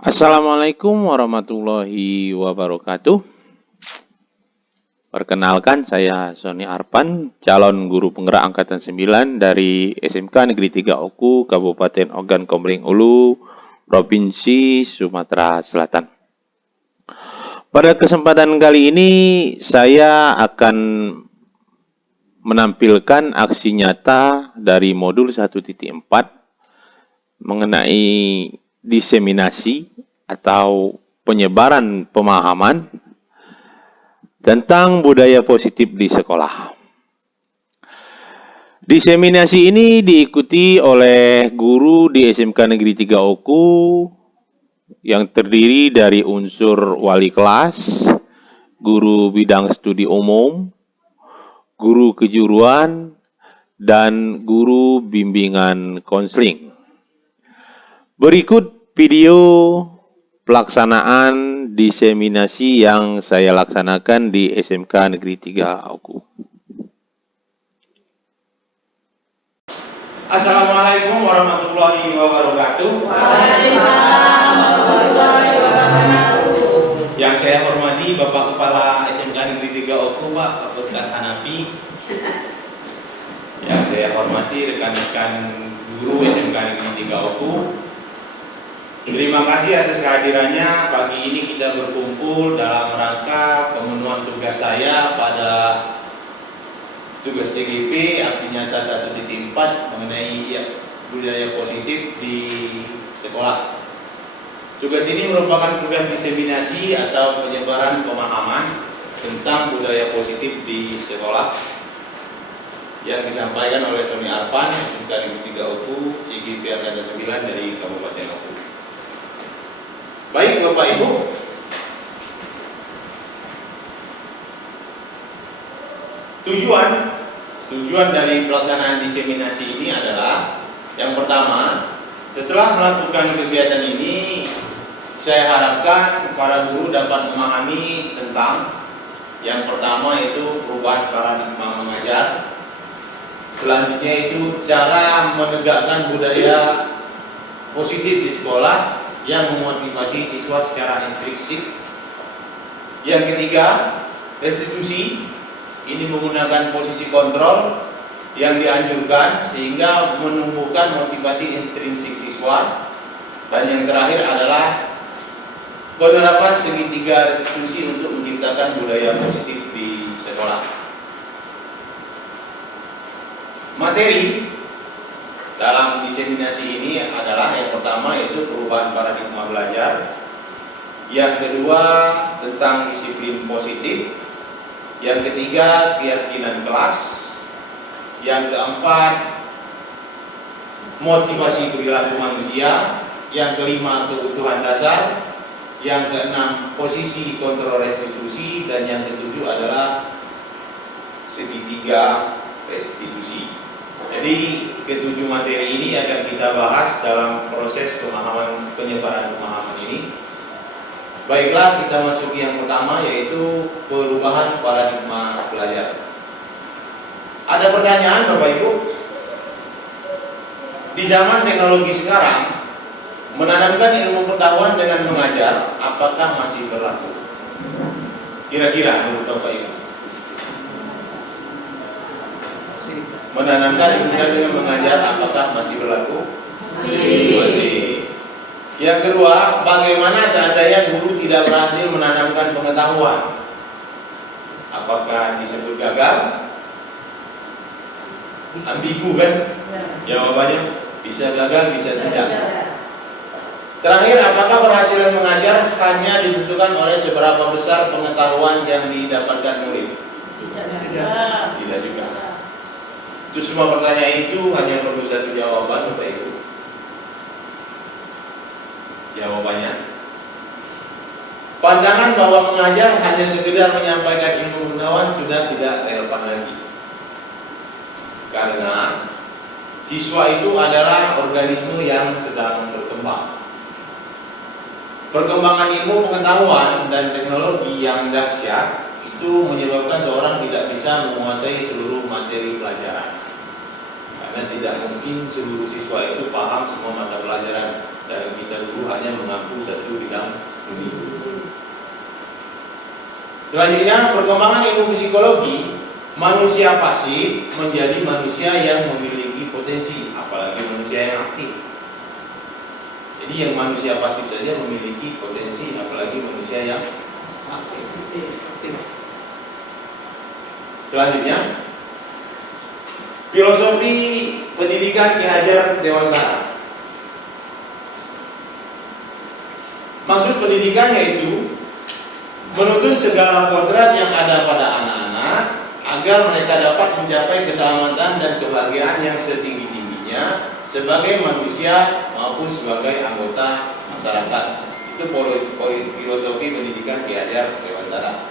Assalamualaikum warahmatullahi wabarakatuh. Perkenalkan, saya Sony Arpan, calon guru penggerak angkatan 9 dari SMK Negeri 3 Oku, Kabupaten Ogan Komering Ulu, Provinsi Sumatera Selatan. Pada kesempatan kali ini, saya akan menampilkan aksi nyata dari modul 1.4 mengenai diseminasi atau penyebaran pemahaman tentang budaya positif di sekolah. Diseminasi ini diikuti oleh guru di SMK Negeri 3 Oku yang terdiri dari unsur wali kelas, guru bidang studi umum, guru kejuruan, dan guru bimbingan konseling. Berikut video pelaksanaan diseminasi yang saya laksanakan di SMK Negeri 3 Oku. Assalamualaikum warahmatullahi wabarakatuh. Waalaikumsalam warahmatullahi wabarakatuh. Yang saya hormati Bapak Kepala SMK Negeri 3 Oku, Pak Abdulkan Hanafi. Yang saya hormati rekan-rekan guru SMK Negeri 3 Oku. Terima kasih atas kehadirannya. Pagi ini kita berkumpul dalam rangka pemenuhan tugas saya pada tugas CGP aksi nyata 1.4 mengenai budaya positif di sekolah. Tugas ini merupakan tugas diseminasi atau penyebaran pemahaman tentang budaya positif di sekolah yang disampaikan oleh Sony Arpan, SMK Negeri 3 Oku, CGP angkatan 9 dari Kabupaten Oku. Baik Bapak Ibu, Tujuan dari pelaksanaan diseminasi ini adalah yang pertama, setelah melakukan kegiatan ini, saya harapkan para guru dapat memahami tentang yang pertama itu perubahan paradigma mengajar. Selanjutnya itu cara menegakkan budaya positif di sekolah yang memotivasi siswa secara intrinsik. Yang ketiga, restitusi. Ini menggunakan posisi kontrol yang dianjurkan sehingga menumbuhkan motivasi intrinsik siswa. Dan yang terakhir adalah penerapan segitiga restitusi untuk menciptakan budaya positif di sekolah. Materi dalam diseminasi ini adalah yang pertama yaitu perubahan paradigma belajar, yang kedua tentang disiplin positif, yang ketiga keyakinan kelas, yang keempat motivasi perilaku manusia, yang kelima kebutuhan dasar, yang keenam posisi kontrol restitusi, dan yang ketujuh adalah segitiga restitusi. Jadi ketujuh materi ini akan kita bahas dalam proses penyebaran pemahaman ini. Baiklah, kita masuki yang pertama yaitu perubahan paradigma belajar. Ada pertanyaan Bapak Ibu? Di zaman teknologi sekarang, menanamkan ilmu pengetahuan dengan mengajar apakah masih berlaku? Kira-kira menurut Bapak Ibu? Menanamkan ilmu dengan mengajar apakah masih berlaku? Masih. Yang kedua, bagaimana seandainya guru tidak berhasil menanamkan pengetahuan? Apakah disebut gagal? Ambigu kan? Jawabannya bisa gagal, bisa tidak. Terakhir, apakah keberhasilan mengajar hanya ditentukan oleh seberapa besar pengetahuan yang didapatkan murid? Tidak juga. Itu semua pertanyaan itu hanya perlu satu jawaban Bapak Ibu. Jawabannya, pandangan bahwa mengajar hanya sekedar menyampaikan ilmu pengetahuan sudah tidak relevan lagi. Karena siswa itu adalah organisme yang sedang berkembang. Perkembangan ilmu pengetahuan dan teknologi yang dahsyat itu menyebabkan seorang tidak bisa menguasai seluruh materi pelajaran. Karena tidak mungkin seluruh siswa itu paham semua mata pelajaran dan kita guru hanya mengampu satu bidang studi. Selanjutnya, perkembangan ilmu psikologi, manusia pasif menjadi manusia yang memiliki potensi, apalagi manusia yang aktif. Jadi yang manusia pasif saja memiliki potensi, apalagi manusia yang aktif. Selanjutnya, filosofi pendidikan Ki Hajar Dewantara. Maksud pendidikan yaitu menuntun segala kodrat yang ada pada anak-anak agar mereka dapat mencapai keselamatan dan kebahagiaan yang setinggi-tingginya sebagai manusia maupun sebagai anggota masyarakat. Itu filosofi pendidikan Ki Hajar Dewantara.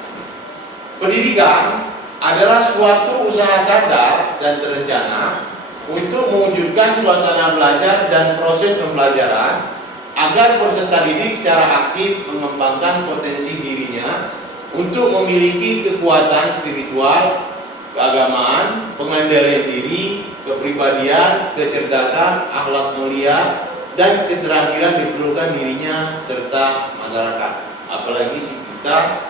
Pendidikan adalah suatu usaha sadar dan terencana untuk mewujudkan suasana belajar dan proses pembelajaran agar peserta didik secara aktif mengembangkan potensi dirinya untuk memiliki kekuatan spiritual, keagamaan, pengendalian diri, kepribadian, kecerdasan, akhlak mulia, dan keterampilan diperlukan dirinya serta masyarakat. Apalagi kita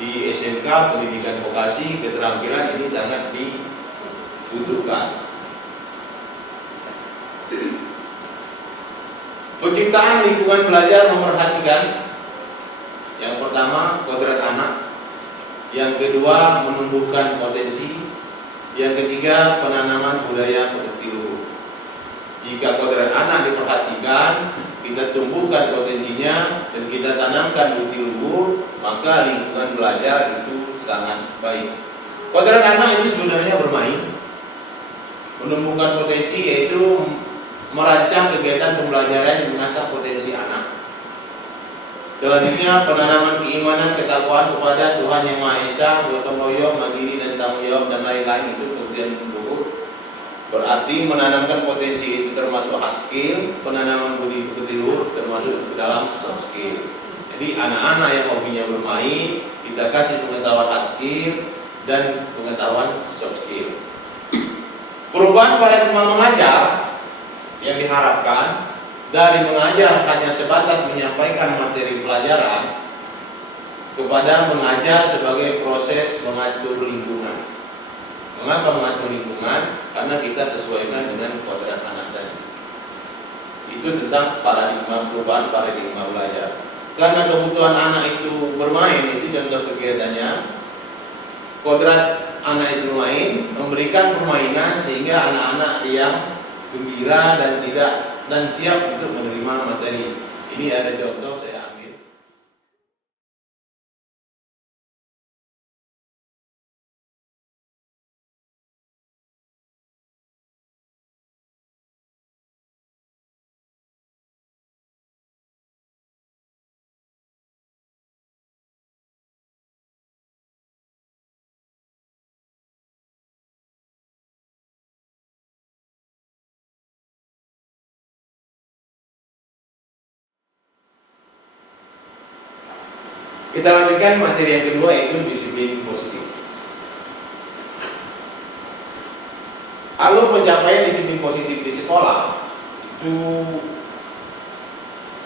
di SMK Pendidikan Vokasi, keterampilan ini sangat dibutuhkan. Penciptaan lingkungan belajar memperhatikan yang pertama kodrat anak, yang kedua menumbuhkan potensi, yang ketiga penanaman budaya pekerti luhur. Jika kodrat anak diperhatikan, kita tumbuhkan potensinya dan kita tanamkan bukti luhur, maka lingkungan belajar itu sangat baik. Kodrat anak itu sebenarnya bermain, menumbuhkan potensi yaitu merancang kegiatan pembelajaran yang mengasah potensi anak. Selanjutnya penanaman keimanan ketakwaan kepada Tuhan Yang Maha Esa, gotong royong, mandiri dan tanggung jawab dan lain-lain itu kemudian luhur. Berarti menanamkan potensi itu termasuk hard skill, penanaman budi pekerti luhur termasuk ke dalam soft skill. Jadi anak-anak yang hobinya bermain kita kasih pengetahuan hard skill dan pengetahuan soft skill. Perubahan paradigma mengajar yang diharapkan dari mengajar hanya sebatas menyampaikan materi pelajaran kepada mengajar sebagai proses mengatur lingkungan. Mengapa mengatur lingkungan? Karena kita sesuaikan dengan kodrat anak tadi. Itu tentang paradigma, perubahan paradigma belajar. Karena kebutuhan anak itu bermain, itu contoh kegiatannya. Kodrat anak itu bermain, memberikan permainan sehingga anak-anak yang gembira dan siap untuk menerima materi. Ini ada contoh saya ambil. Kita lanjutkan materi yang kedua yaitu disiplin positif. Alur pencapaian disiplin positif di sekolah itu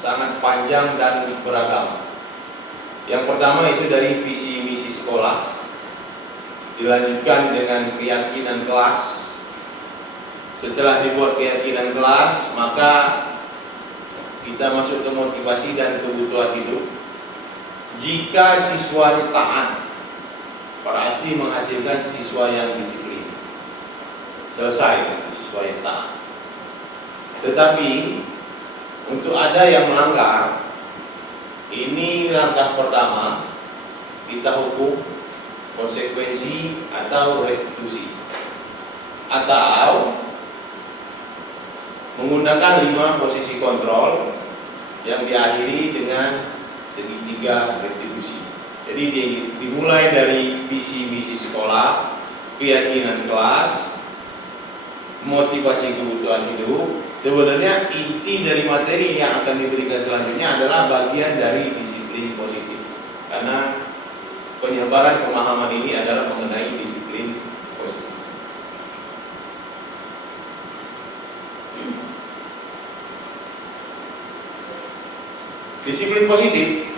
sangat panjang dan beragam. Yang pertama itu dari visi misi sekolah, dilanjutkan dengan keyakinan kelas. Setelah dibuat keyakinan kelas, maka kita masuk ke motivasi dan kebutuhan hidup. Jika siswanya taat, berarti menghasilkan siswa yang disiplin. Selesai untuk siswa yang taat. Tetapi untuk ada yang melanggar, ini langkah pertama, kita hukum, konsekuensi atau restitusi, atau menggunakan 5 posisi kontrol yang diakhiri dengan segitiga restitusi. Jadi dimulai dari visi misi sekolah, keyakinan kelas, motivasi kebutuhan hidup. Sebenarnya inti dari materi yang akan diberikan selanjutnya adalah bagian dari disiplin positif. Karena penyebaran pemahaman ini adalah mengenai disiplin positif. Disiplin positif,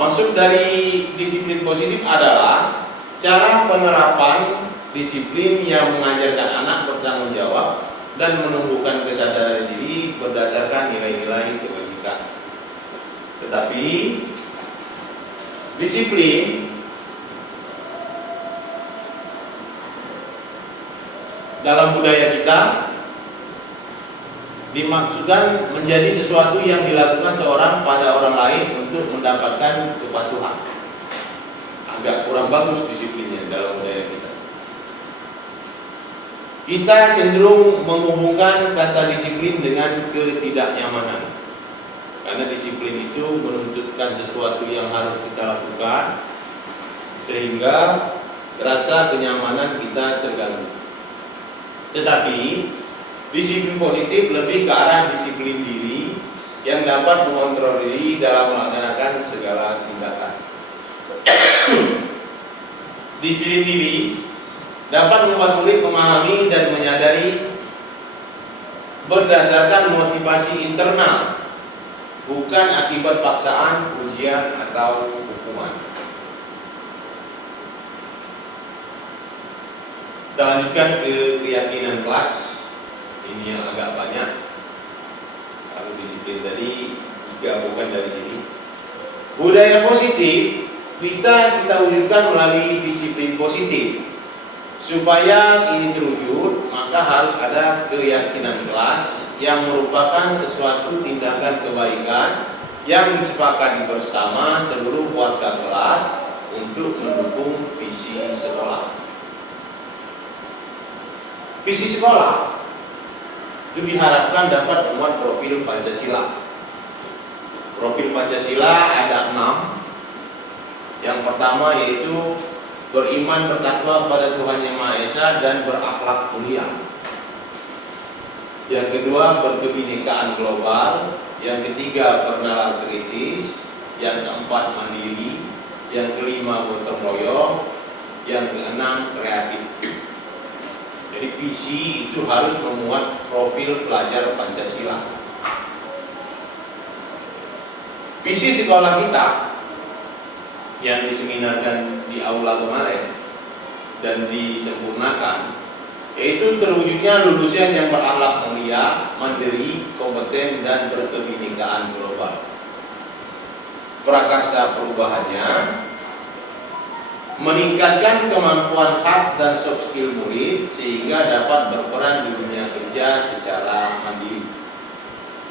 maksud dari disiplin positif adalah cara penerapan disiplin yang mengajarkan anak bertanggung jawab dan menumbuhkan kesadaran diri berdasarkan nilai-nilai kebajikan. Tetapi disiplin dalam budaya kita dimaksudkan menjadi sesuatu yang dilakukan seorang pada orang lain untuk mendapatkan kepatuhan. Agak kurang bagus disiplinnya dalam budaya kita. Kita cenderung menghubungkan kata disiplin dengan ketidaknyamanan. Karena disiplin itu menuntutkan sesuatu yang harus kita lakukan, sehingga rasa kenyamanan kita terganggu. Tetapi disiplin positif lebih ke arah disiplin diri yang dapat mengontrol diri dalam melaksanakan segala tindakan. Disiplin diri dapat membuat murid memahami dan menyadari berdasarkan motivasi internal, bukan akibat paksaan, ujian, atau hukuman. Kita lanjutkan ke keyakinan kelas. Ini yang agak banyak. Kalau disiplin tadi digabungkan dari sini. Budaya positif kita wujudkan melalui disiplin positif. Supaya ini terwujud, maka harus ada keyakinan kelas yang merupakan sesuatu tindakan kebaikan yang disepakati bersama seluruh warga kelas untuk mendukung visi sekolah. Visi sekolah itu diharapkan dapat memuat profil Pancasila. Profil Pancasila ada 6. Yang pertama yaitu beriman bertakwa pada Tuhan Yang Maha Esa dan berakhlak mulia. Yang kedua berkebinekaan global. Yang ketiga bernalar kritis. Yang keempat mandiri. Yang kelima gotong royong. Yang keenam kreatif. Jadi visi itu harus memuat profil pelajar Pancasila. Visi sekolah kita yang diseminarkan di aula kemarin dan disempurnakan, yaitu terwujudnya lulusan yang berakhlak mulia, mandiri, kompeten, dan berkebinekaan global. Prakarsa perubahannya meningkatkan kemampuan hard dan soft skill murid sehingga dapat berperan di dunia kerja secara mandiri.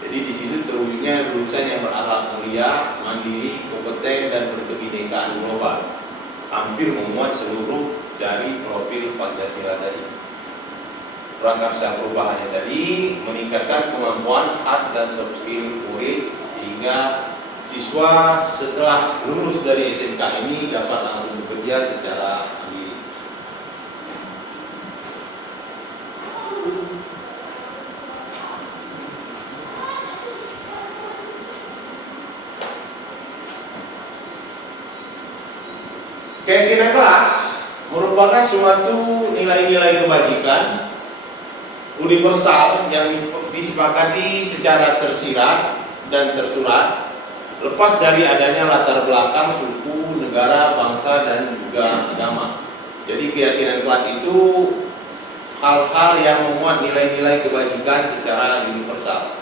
Jadi di situ terwujudnya lulusan yang berakhlak mulia, mandiri, kompeten, dan berkebinekaan global. Hampir memuat seluruh dari profil Pancasila tadi. Prakarsa perubahannya tadi meningkatkan kemampuan hard dan soft skill murid sehingga siswa setelah lulus dari SMK ini dapat langsung bekerja secara mandiri. Keyakinan kelas merupakan suatu nilai-nilai kebajikan universal yang disepakati secara tersirat dan tersurat, lepas dari adanya latar belakang suku, negara, bangsa, dan juga agama. Jadi keyakinan kelas itu hal-hal yang memuat nilai-nilai kebajikan secara universal.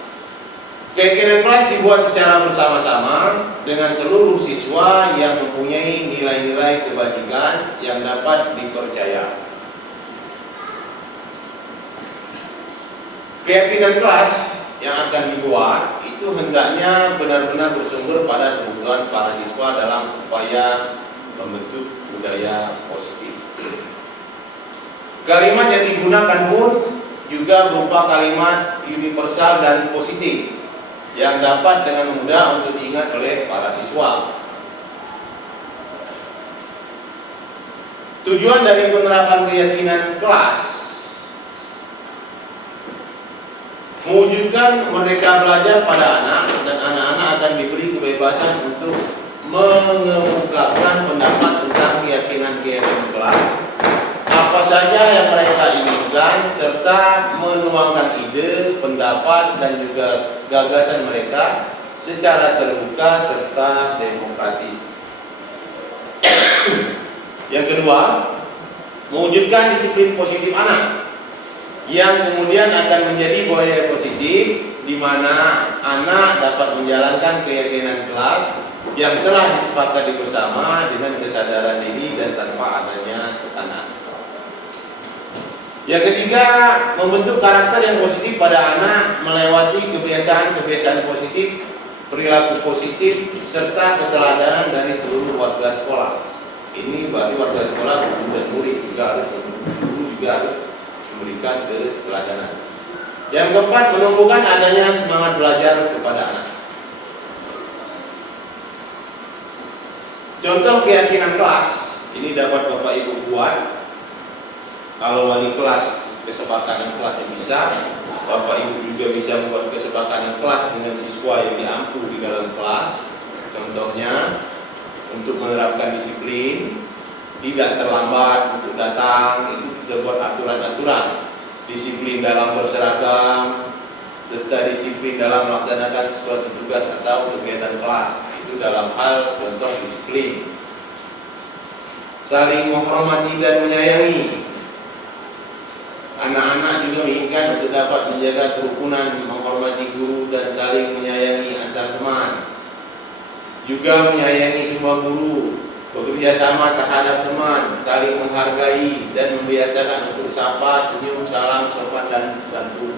Keyakinan kelas dibuat secara bersama-sama dengan seluruh siswa yang mempunyai nilai-nilai kebajikan yang dapat dipercaya. Keyakinan kelas yang akan dibuat itu hendaknya benar-benar bersumber pada kebutuhan para siswa dalam upaya membentuk budaya positif. Kalimat yang digunakan pun juga berupa kalimat universal dan positif yang dapat dengan mudah untuk diingat oleh para siswa. Tujuan dari penerapan keyakinan kelas mewujudkan mereka belajar pada anak dan anak-anak akan diberi kebebasan untuk mengemukakan pendapat tentang keyakinan-keyakinan kelas apa saja yang mereka inginkan serta menuangkan ide, pendapat dan juga gagasan mereka secara terbuka serta demokratis. Yang kedua, mewujudkan disiplin positif anak yang kemudian akan menjadi budaya positif di mana anak dapat menjalankan keyakinan kelas yang telah disepakati bersama dengan kesadaran diri dan tanpa adanya tekanan. Yang ketiga, membentuk karakter yang positif pada anak melewati kebiasaan-kebiasaan positif, perilaku positif, serta keteladanan dari seluruh warga sekolah. Ini berarti warga sekolah, guru dan murid juga harus memberikan keteladanan. Yang keempat, menumbuhkan adanya semangat belajar kepada anak. Contoh keyakinan kelas, ini dapat Bapak Ibu buat. Kalau wali kelas kesepakatan kelasnya bisa, Bapak Ibu juga bisa membuat kesepakatan kelas dengan siswa yang diampu di dalam kelas. Contohnya, untuk menerapkan disiplin, tidak terlambat untuk datang, itu kita buat aturan-aturan. Disiplin dalam berseragam, serta disiplin dalam melaksanakan sesuatu tugas atau kegiatan kelas. Itu dalam hal contoh disiplin. Saling menghormati dan menyayangi. Anak-anak juga menginginkan untuk dapat menjaga kerukunan, menghormati guru dan saling menyayangi antar teman. Juga menyayangi semua guru, bekerja sama terhadap teman, saling menghargai dan membiasakan untuk sapa, senyum, salam, sopan dan santun.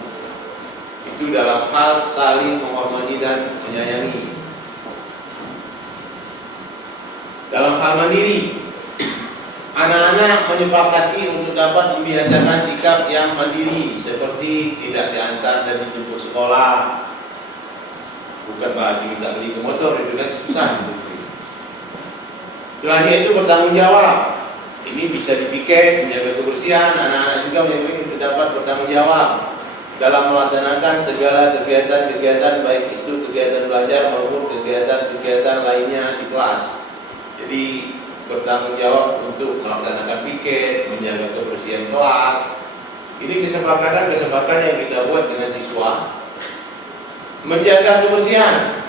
Itu dalam hal saling menghormati dan menyayangi. Dalam hal mandiri, anak-anak menyepakati untuk dapat membiasakan sikap yang mandiri, seperti tidak diantar dan dijemput sekolah. Bukan berarti kita beli ke motor, itu kan susah. Selanjutnya itu bertanggung jawab. Ini bisa dipiket, menjaga kebersihan. Anak-anak juga memiliki untuk dapat bertanggung jawab dalam melaksanakan segala kegiatan-kegiatan, baik itu kegiatan belajar maupun kegiatan-kegiatan lainnya di kelas. Jadi bertanggung jawab untuk melaksanakan piket, menjaga kebersihan kelas. Ini kesepakatan-kesepakatan yang kita buat dengan siswa. Menjaga kebersihan.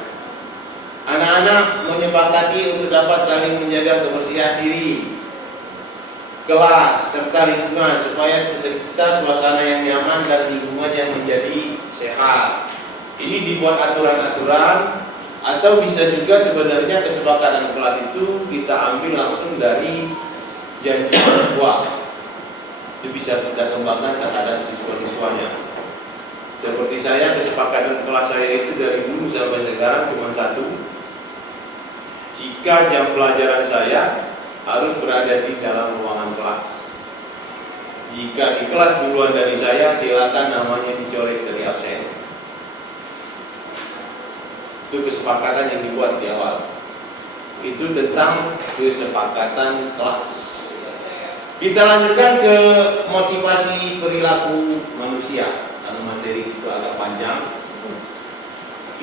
Anak-anak menyepakati untuk dapat saling menjaga kebersihan diri, kelas, serta lingkungan supaya tercipta suasana yang nyaman dan lingkungan yang menjadi sehat. Ini dibuat aturan-aturan, atau bisa juga sebenarnya kesepakatan kelas itu kita ambil langsung dari janji siswa. Itu bisa kita kembangkan terhadap siswa-siswanya. Seperti saya, kesepakatan kelas saya itu dari dulu sampai sekarang cuma satu. Jika jam pelajaran saya harus berada di dalam ruangan kelas. Jika di kelas duluan dari saya, silakan namanya dicoret dari absen. Itu kesepakatan yang dibuat di awal. Itu tentang kesepakatan kelas. Kita lanjutkan ke motivasi perilaku manusia. Karena materi itu agak panjang.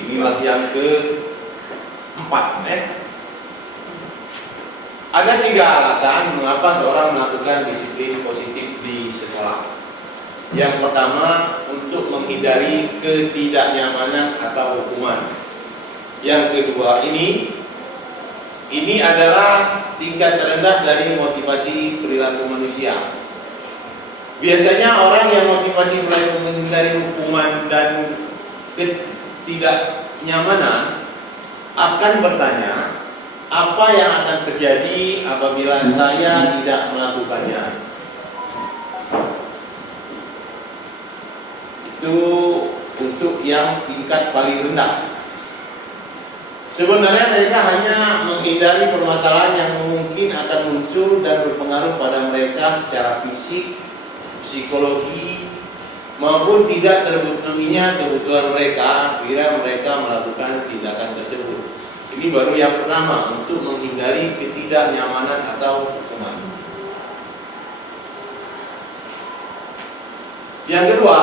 Inilah yang keempat. Ada 3 alasan mengapa seorang melakukan disiplin positif di sekolah. Yang pertama, untuk menghindari ketidaknyamanan atau hukuman. Yang kedua, ini adalah tingkat terendah dari motivasi perilaku manusia. Biasanya orang yang motivasi perilaku menghindari hukuman dan ketidaknyamanan akan bertanya, apa yang akan terjadi apabila saya tidak melakukannya? Itu untuk yang tingkat paling rendah. Sebenarnya mereka hanya menghindari permasalahan yang mungkin akan muncul dan berpengaruh pada mereka secara fisik, psikologi, maupun tidak terpenuhinya kebutuhan mereka bila mereka melakukan tindakan tersebut. Ini baru yang pertama, untuk menghindari ketidaknyamanan atau hukuman. Yang kedua,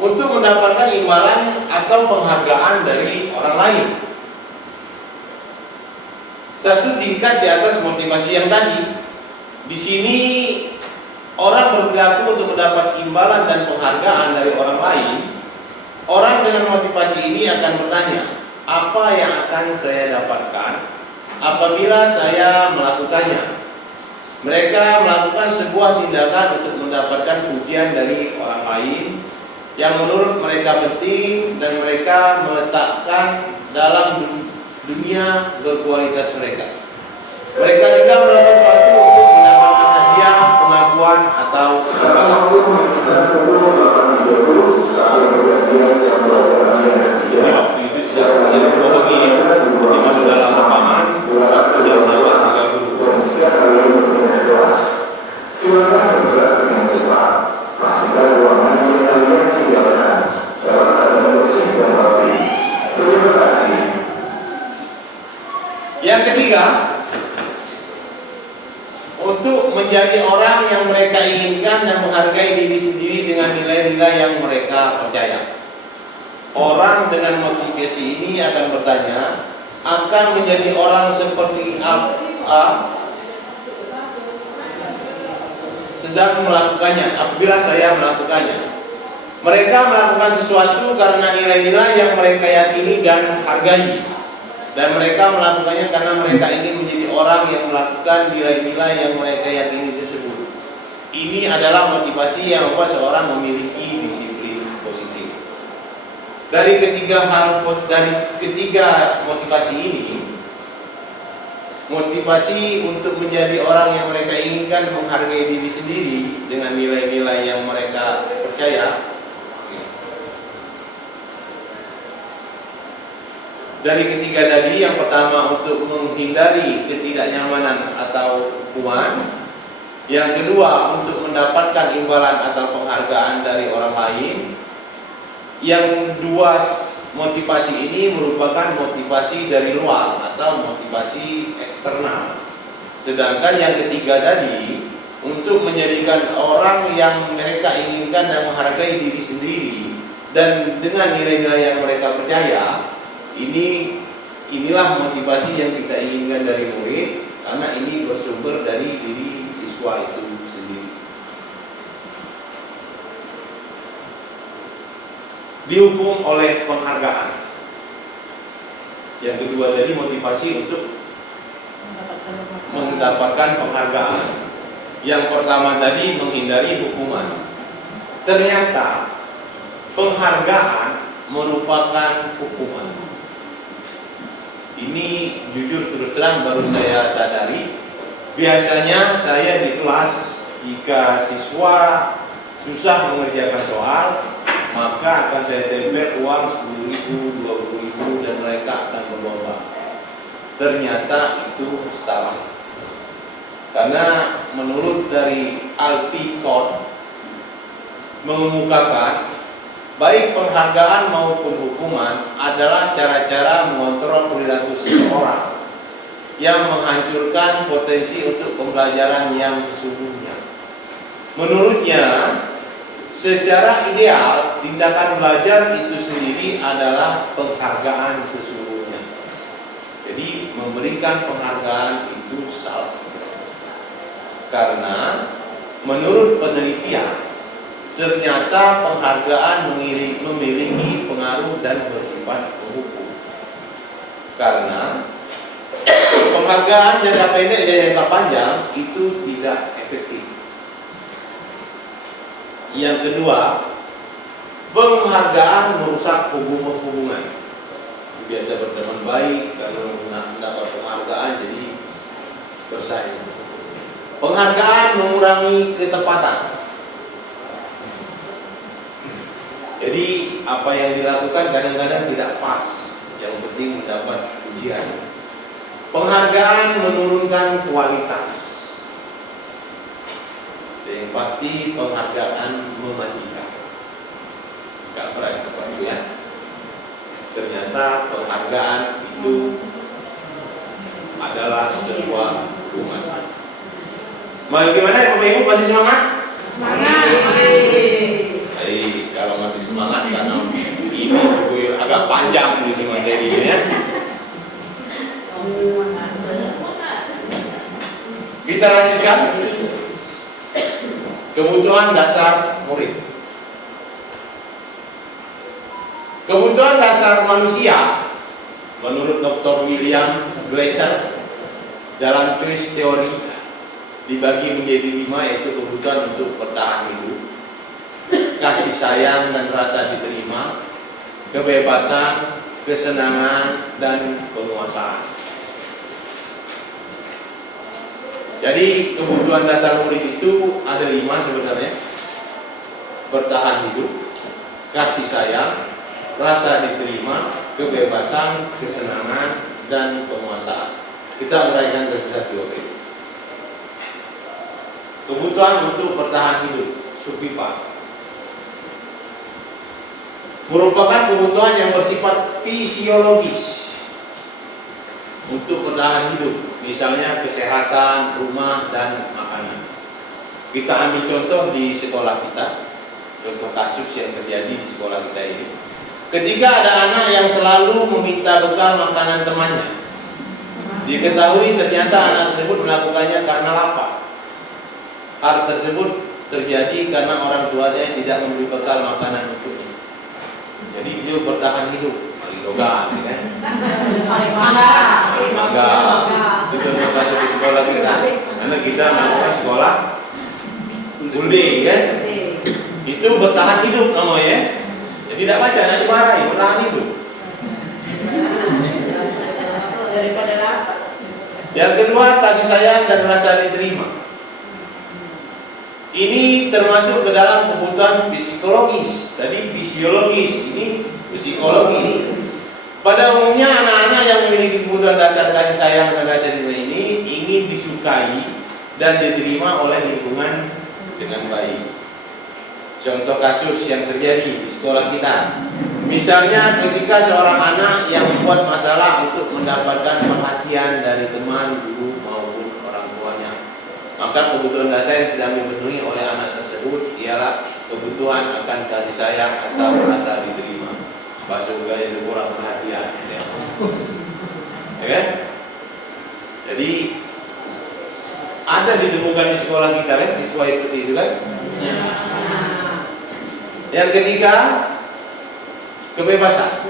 untuk mendapatkan imbalan atau penghargaan dari orang lain. Satu tingkat di atas motivasi yang tadi. Di sini orang berperilaku untuk mendapat imbalan dan penghargaan dari orang lain. Orang dengan motivasi ini akan bertanya, apa yang akan saya dapatkan apabila saya melakukannya. Mereka melakukan sebuah tindakan untuk mendapatkan pujian dari orang lain yang menurut mereka penting, dan mereka meletakkan dalam dunia berkualitas mereka. Mereka juga melakukan sesuatu untuk mendapatkan hadiah, pengakuan, atau imbalan. Jadi waktu itu bisa dibohongi, dimasuk dalam rekaman waktu dia menawar 30. Yang ketiga, untuk menjadi orang yang mereka inginkan dan menghargai diri sendiri dengan nilai-nilai yang mereka percaya. Orang dengan motivasi ini akan bertanya, akan menjadi orang seperti apa sedang melakukannya apabila saya melakukannya. Mereka melakukan sesuatu karena nilai-nilai yang mereka yakini dan hargai, dan mereka melakukannya karena mereka ingin menjadi orang yang melakukan nilai-nilai yang mereka yakini tersebut. Ini adalah motivasi yang membuat seorang memiliki disiplin positif. Dari ketiga motivasi ini, motivasi untuk menjadi orang yang mereka inginkan, menghargai diri sendiri dengan nilai-nilai yang mereka percaya. Dari ketiga tadi, yang pertama untuk menghindari ketidaknyamanan atau hukuman, yang kedua untuk mendapatkan imbalan atau penghargaan dari orang lain. Yang dua motivasi ini merupakan motivasi dari luar atau motivasi eksternal. Sedangkan yang ketiga tadi untuk menjadikan orang yang mereka inginkan dan menghargai diri sendiri dan dengan nilai-nilai yang mereka percaya. Inilah motivasi yang kita inginkan dari murid, karena ini bersumber dari diri siswa itu sendiri. Dihukum oleh penghargaan. Yang kedua tadi motivasi untuk mendapatkan penghargaan. Yang pertama tadi menghindari hukuman. Ternyata penghargaan merupakan hukuman. Ini jujur terus terang baru saya sadari. Biasanya saya di kelas, jika siswa susah mengerjakan soal, maka akan saya tempel uang 10.000, 20.000, dan mereka akan berlomba. Ternyata itu salah. Karena menurut dari Alpi Code mengemukakan baik penghargaan maupun hukuman adalah cara-cara mengontrol perilaku seseorang yang menghancurkan potensi untuk pembelajaran yang sesungguhnya. Menurutnya, secara ideal, tindakan belajar itu sendiri adalah penghargaan sesungguhnya. Jadi, memberikan penghargaan itu salah. Karena menurut penelitian, ternyata penghargaan memiliki pengaruh dan bersifat menghukum. Karena penghargaan jangka pendek dan jangka panjang itu tidak efektif. Yang kedua, penghargaan merusak hubungan. Biasa berteman baik, kalau mendapat penghargaan jadi bersaing. Penghargaan mengurangi ketepatan. Jadi apa yang dilakukan kadang-kadang tidak pas. Yang penting mendapat pujian. Penghargaan menurunkan kualitas. Yang pasti penghargaan mematikan. Gak pernah Bapak Ibu ya. Ternyata penghargaan itu adalah sebuah hukuman. Bagaimana ya Bapak Ibu, masih semangat? Semangat. Jadi kalau masih semangat karena ini buku agak panjang ini materinya ya. Kita lanjutkan. Kebutuhan dasar murid. Kebutuhan dasar manusia menurut Dr. William Glasser dalam choice theory dibagi menjadi 5, yaitu kebutuhan untuk bertahan hidup, kasih sayang dan rasa diterima, kebebasan, kesenangan, dan penguasaan. Jadi kebutuhan dasar murid itu ada 5 sebenarnya: bertahan hidup, kasih sayang, rasa diterima, kebebasan, kesenangan, dan penguasaan. Kita uraikan satu-satu. Oke. Kebutuhan untuk bertahan hidup, SUPIPA, merupakan kebutuhan yang bersifat fisiologis untuk bertahan hidup, misalnya kesehatan, rumah, dan makanan. Kita ambil contoh di sekolah kita, contoh kasus yang terjadi di sekolah kita ini. Ketika ada anak yang selalu meminta bekal makanan temannya, diketahui ternyata anak tersebut melakukannya karena lapar. Hal tersebut terjadi karena orang tuanya tidak memberi bekal makanan untuknya. Jadi dia bertahan hidup, logan, ya kan? Maka itu contoh kasus di sekolah kita, karena kita melakukan sekolah full day, kan? Itu bertahan hidup namanya. Jadi tidak baca, tidak dimarahi, bertahan hidup. Yang kedua, kasih sayang dan rasa diterima. Ini termasuk ke dalam kebutuhan psikologis. Tadi fisiologis, ini psikologis. Pada umumnya anak-anak yang memiliki kebutuhan dasar kasih sayang dan rasa diterima ini ingin disukai dan diterima oleh lingkungan dengan baik. Contoh kasus yang terjadi di sekolah kita, misalnya ketika seorang anak yang membuat masalah untuk mendapatkan perhatian dari teman, guru, maupun orang tuanya, maka kebutuhan dasar yang sedang dipenuhi oleh anak tersebut ialah kebutuhan akan kasih sayang atau merasa diterima. Bahasa gaya itu kurang perhatian, ya kan? Jadi ada ditemukan di sekolah kita kan siswa seperti itu kan? Yang ketiga, kebebasan.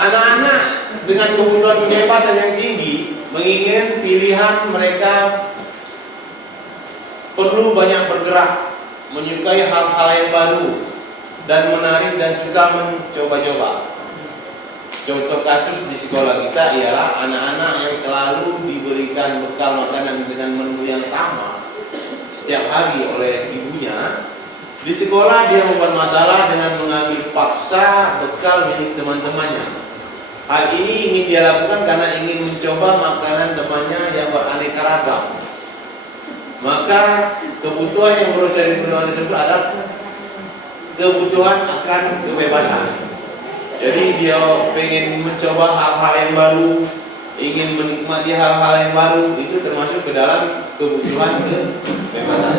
Anak-anak dengan kebutuhan kebebasan yang tinggi menginginkan pilihan mereka perlu banyak bergerak, menyukai hal-hal yang baru, dan menarik dan suka mencoba-coba. Contoh kasus di sekolah kita ialah anak-anak yang selalu diberikan bekal makanan dengan menu yang sama setiap hari oleh ibunya. Di sekolah dia membuat masalah dengan mengambil paksa bekal milik teman-temannya. Hal ini ingin dia lakukan karena ingin mencoba makanan temannya yang beraneka ragam. Maka kebutuhan yang berusaha dipenuhi tersebut adalah kebutuhan akan kebebasan. Jadi dia pengen mencoba hal-hal yang baru, ingin menikmati hal-hal yang baru, itu termasuk ke dalam kebutuhan kebebasan.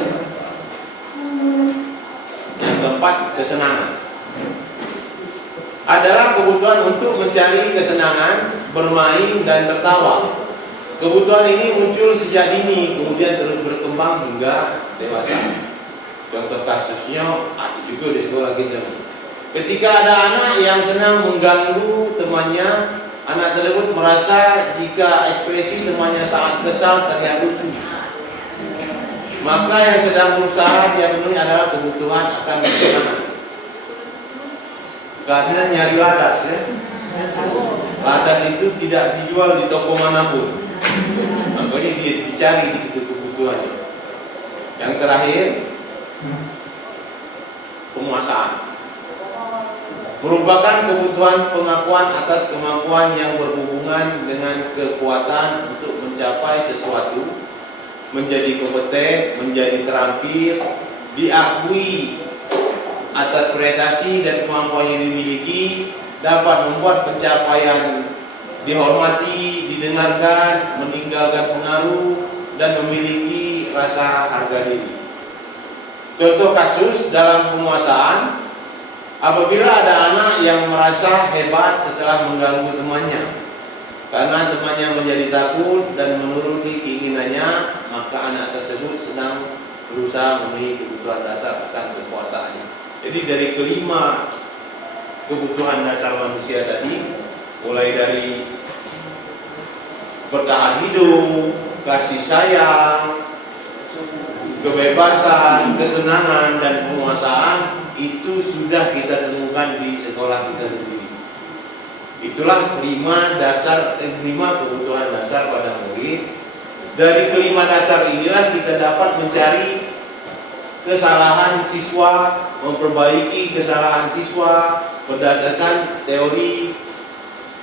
Yang keempat, kesenangan. Adalah kebutuhan untuk mencari kesenangan, bermain, dan tertawa. Kebutuhan ini muncul sejak dini, kemudian terus berkembang hingga dewasa. Contoh kasusnya ada juga di sekolah kita. Ketika ada anak yang senang mengganggu temannya, anak tersebut merasa jika ekspresi temannya sangat kesal terlihat lucu. Maka yang sedang berusaha dia penuhi adalah kebutuhan akan kesenangan. Karena nyari ladas, ya. Ladas itu tidak dijual di toko manapun. Makanya dia dicari di situ kebutuhannya. Yang terakhir, penguasaan. Merupakan kebutuhan pengakuan atas kemampuan yang berhubungan dengan kekuatan untuk mencapai sesuatu, menjadi kompeten, menjadi terampil, diakui atas prestasi dan kemampuan yang dimiliki, dapat membuat pencapaian dihormati, didengarkan, meninggalkan pengaruh, dan memiliki rasa harga diri. Contoh kasus dalam penguasaan, apabila ada anak yang merasa hebat setelah mengganggu temannya, karena temannya menjadi takut dan menuruti keinginannya, maka anak tersebut sedang berusaha memenuhi kebutuhan dasar akan kekuasaannya. Jadi dari kelima kebutuhan dasar manusia tadi, mulai dari bertahan hidup, kasih sayang, kebebasan, kesenangan, dan penguasaan itu sudah kita temukan di sekolah kita sendiri. Itulah 5 kebutuhan dasar pada murid. Dari kelima dasar inilah kita dapat mencari kesalahan siswa, memperbaiki kesalahan siswa berdasarkan teori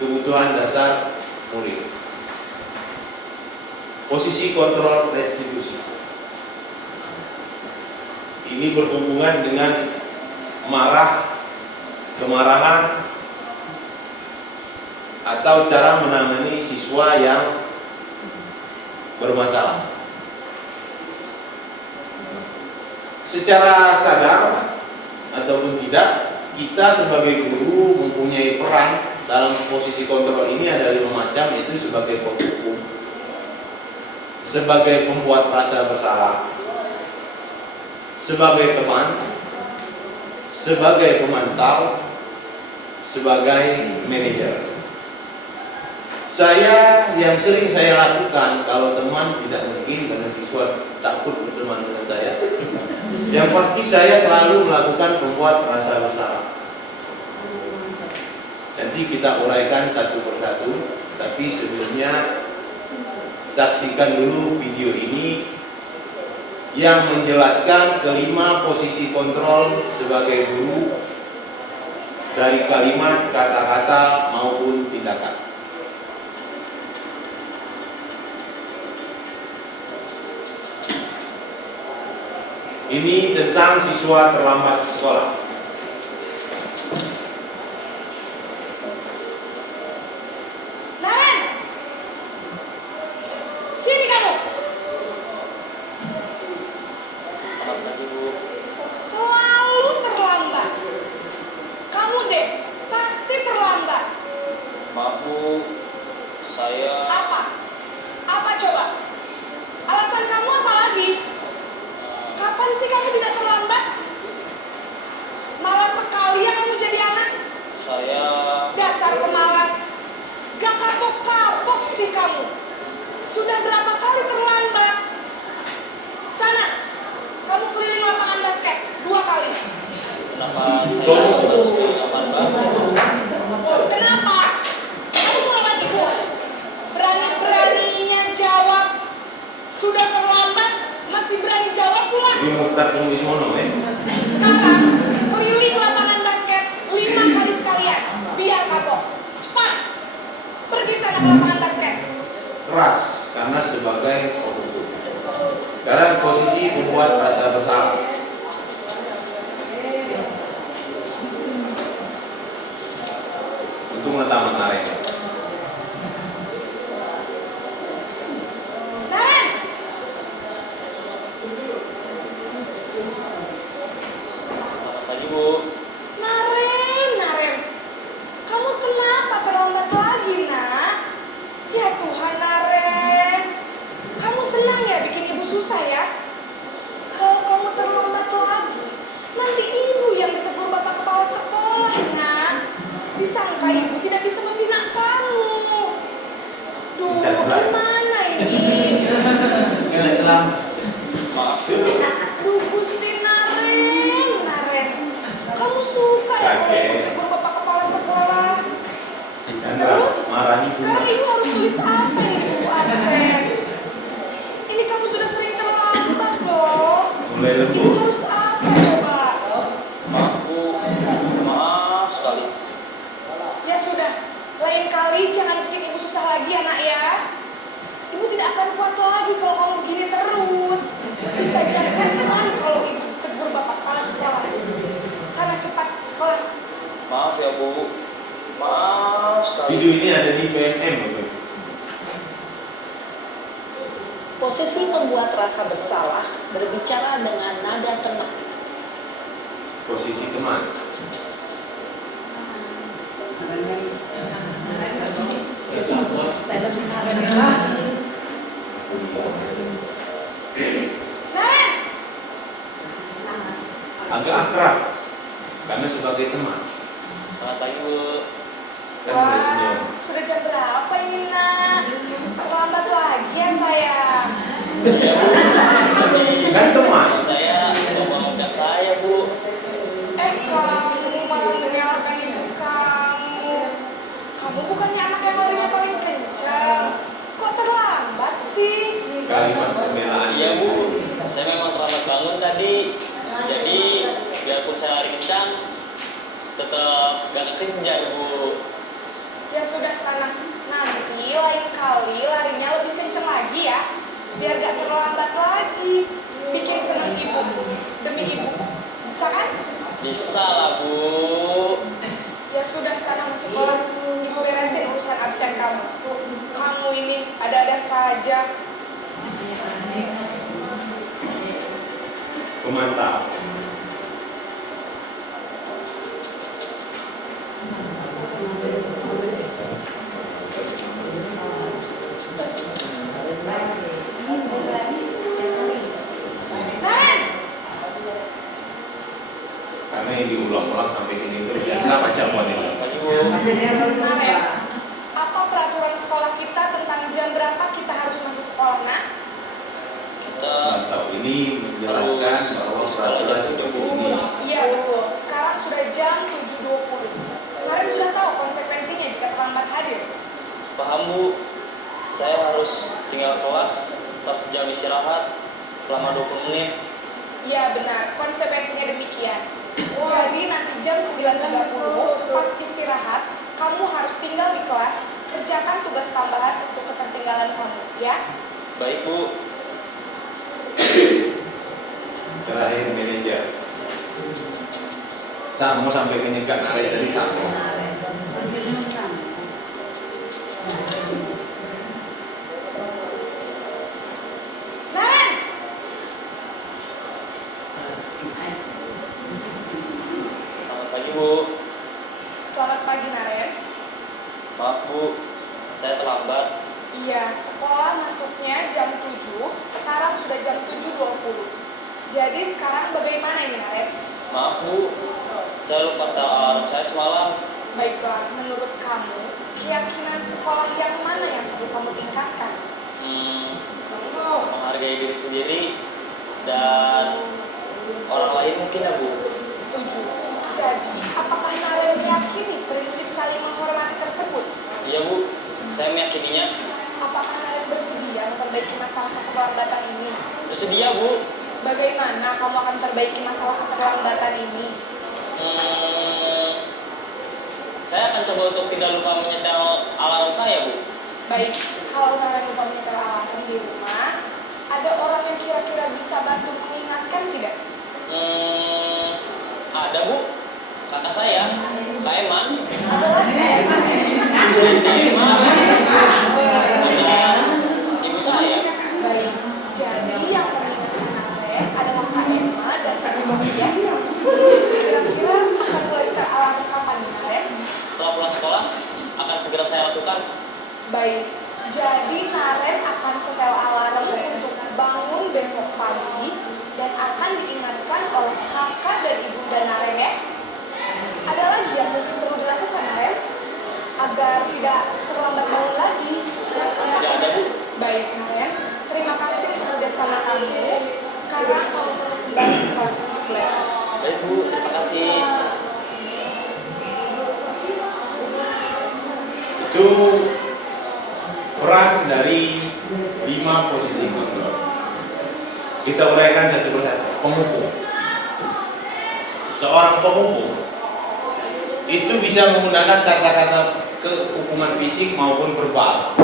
kebutuhan dasar murid. Posisi kontrol restitusi ini berhubungan dengan marah, kemarahan, atau cara menangani siswa yang bermasalah. Secara sadar ataupun tidak, kita sebagai guru mempunyai peran dalam posisi kontrol ini ada 5 macam, yaitu sebagai penghukum, sebagai pembuat rasa bersalah, sebagai teman, sebagai pemantau, sebagai manajer. Yang sering saya lakukan kalau teman tidak mungkin karena siswa takut berteman dengan saya. Yang pasti saya selalu melakukan pembuat rasa bersalah. Nanti kita uraikan satu persatu, tapi sebelumnya saksikan dulu video ini yang menjelaskan kelima posisi kontrol sebagai guru dari kalimat, kata-kata maupun tindakan. Ini tentang siswa terlambat sekolah. Naren, sini kamu. Selalu terlambat. Kamu deh, pasti terlambat. Maaf Bu, saya Apa? Apa coba? Alasan kamu apa lagi? Kapan sih kamu tidak terlambat? Malas sekali ya kamu jadi anak. saya Dasar pemalas. Gak kapok-kapok sih kamu. Sudah berapa kali terlambat? Sana, kamu keliling lapangan basket 2 kali. kenapa saya harus ke lapangan basket? Kenapa? Kamu melewati ibu. Berani-beraninya jawab. Sudah terlambat, masih berani jawab pula. Ini mutar tunggu isono Sekarang, keliling lapangan basket 5 kali sekalian. Biar kapok. Cepat. Pergi sana ke lapangan basket. keras karena sebagai penghukum. Sekarang posisi membuat rasa bersalah. Untuk mengetahui menarik. Naren, Selamat pagi Bu. Naren. Kamu kenapa terlambat lagi, nak? Ya Tuhan, Naren. Kamu senang ya bikin ibu susah ya? Kalau kamu terlambat lagi, nanti ibu yang ditegur bapak kepala sekolah, nak. Disangka ibu tidak bisa membina kamu. Duh, Bicara pelan. gimana ini? Ini telah Maaf Bu, Duh, Gusti Naren. Kamu suka ya kalau Kakek. ibu tegur bapak kepala sekolah? Chandra marahi Sekarang punya. ibu harus tulis apa yang ibu absen? Ini kamu sudah sering terlambat loh. Mulai Ibu lembut. harus apa coba? maaf Bu, maaf sekali. Ya sudah, lain kali jangan bikin ibu susah lagi ya nak ya. Ibu tidak akan kuat lagi kalau kamu begini terus. Bisa jadi kan kalau ibu tegur bapak kepala sekolah. Sana cepat kelas. Maaf ya Bu, maaf sekali. Video ini ada di PNM, Bapak. Posisi membuat rasa bersalah, berbicara dengan nada tenang. Posisi teman. Naren, Agak akrab karena sebagai teman. Selamat pagi, Bu. Kan udah senyum. Wah, sudah jam berapa ini nak? Terlambat lagi ya sayang. Kan teman. Saya mau ngajak saya, Bu. Kamu malah mendengarkan ibu kamu. Kamu bukannya anak yang larinya paling kencang. Kok terlambat sih? Kalimat pembelaan. Iya, Bu. Saya memang terlambat bangun tadi. Jadi, biarpun saya lari kencang, tetap gak kekejar, Bu. Ya sudah sana. Nanti lain kali larinya lebih kencang lagi ya. Biar gak terlambat lagi. Bikin senang ibu. Demi ibu. Bisa kan? Bisa lah, Bu. Ya sudah sana masuk kelas. Ibu beresin urusan absen kamu. Kamu ini ada-ada saja. Pemantau. Nen! Karena yang diulang-ulang sampai sini terus biasa baca buat ini. Pagi, Bu. Naren, apa peraturan sekolah kita tentang jam berapa kita harus masuk sekolah, nak? Kita Pemantau ini menjelaskan bahwa peraturan seperti ini. Iya betul, sekarang sudah jam 7.20. Kemarin sudah tahu konsekuensinya jika terlambat hadir. paham, Bu. Saya harus tinggal kelas pas jam istirahat selama 20 menit. Iya benar, konsekuensinya demikian. Jadi nanti jam 9.30 pas istirahat, kamu harus tinggal di kelas, kerjakan tugas tambahan untuk ketertinggalan kamu, ya? Baik, Bu. Terakhir manajer. Sama sampai ke nyegat narik tadi sama. Naren! Selamat pagi, Bu. Selamat pagi, Naren. Maaf, Bu. Saya terlambat. Iya, sekolah masuknya jam 7, sekarang sudah jam 7.20. Jadi sekarang bagaimana ini, Naren? Maaf, Bu. Saya lupa setel alarm saya semalam. Baiklah, menurut kamu, keyakinan sekolah yang mana yang perlu kamu tingkatkan? Menghargai diri sendiri dan orang lain mungkin, ya, Bu. Setuju. Jadi, apakah Naren meyakini prinsip saling menghormati tersebut? Iya, Bu. Saya meyakininya. Apakah Naren bersedia memperbaiki masalah keterlambatan ini? Bersedia, Bu. Bagaimana kamu akan perbaiki masalah keterlambatan ini? Saya akan coba untuk tidak lupa menyetel alarm saya, Bu. Baik, kalau Naren lupa menyetel alarm di rumah, ada orang yang kira-kira bisa bantu mengingatkan tidak? Ada, Bu. Kakak saya, Kak Eman. Ada lagi Eman. Kak Eman. Ada ibu saya. Baik, jadi yang mengingatkan Naren adalah Kak Emma dan Kak Sofia. Kira-kira akan mulai start alarm kapan nih, Naren? Setelah pulang sekolah, akan segera saya lakukan. Baik, jadi Naren akan setel alarm untuk bangun besok pagi dan akan diingatkan oleh kakak dan ibunda Naren ya. Ada lagi yang mungkin perlu dilakukan, Naren, agar tidak terlambat bangun lagi. Tidak ada, Bu. Baik, Naren, terima kasih kerjasama kamu. Sekarang kamu perlu kembali ke kelas untuk belajar. Baik, Bu. Terima kasih. Itu peran dari 5 posisi kontrol. Kita uraikan satu persatu. Penghukum. Seorang penghukum itu bisa menggunakan kata-kata kehukuman fisik maupun verbal.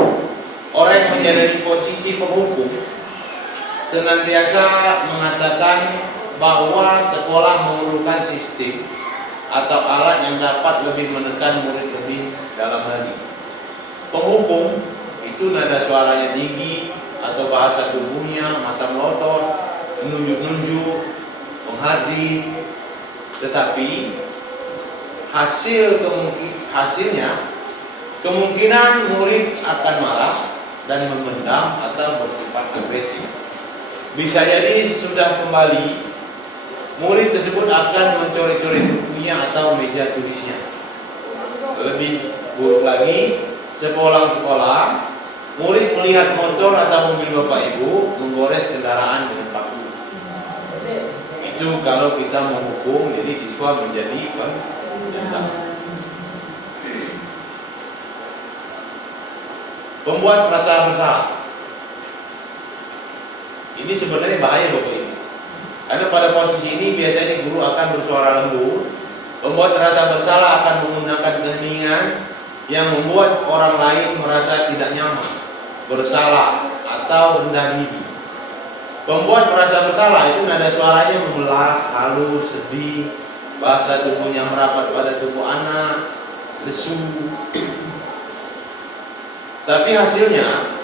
Orang yang menjadi posisi penghukum senantiasa mengatakan bahwa sekolah memerlukan sistem atau alat yang dapat lebih menekan murid lebih dalam lagi. Penghukum itu nada suaranya tinggi atau bahasa tubuhnya mata melotot, menunjuk-nunjuk, menghardik, tetapi hasilnya kemungkinan murid akan marah dan memendam atau bersifat agresif. Bisa jadi sesudah kembali murid tersebut akan mencoret-coret bukunya atau meja tulisnya. Lebih buruk lagi, sepulang sekolah, murid melihat motor atau mobil bapak ibu menggores kendaraan dengan paku. Itu kalau kita menghukum, jadi siswa menjadi pendendam. Pembuat perasaan bersalah. Ini sebenarnya bahaya bapak ibu. Karena pada posisi ini biasanya guru akan bersuara lembut. Pembuat rasa bersalah akan menggunakan keheningan yang membuat orang lain merasa tidak nyaman, bersalah, atau rendah diri. Pembuat merasa bersalah itu nada suaranya memelas, halus, sedih, bahasa tubuhnya merapat pada tubuh anak, lesu. Tapi hasilnya,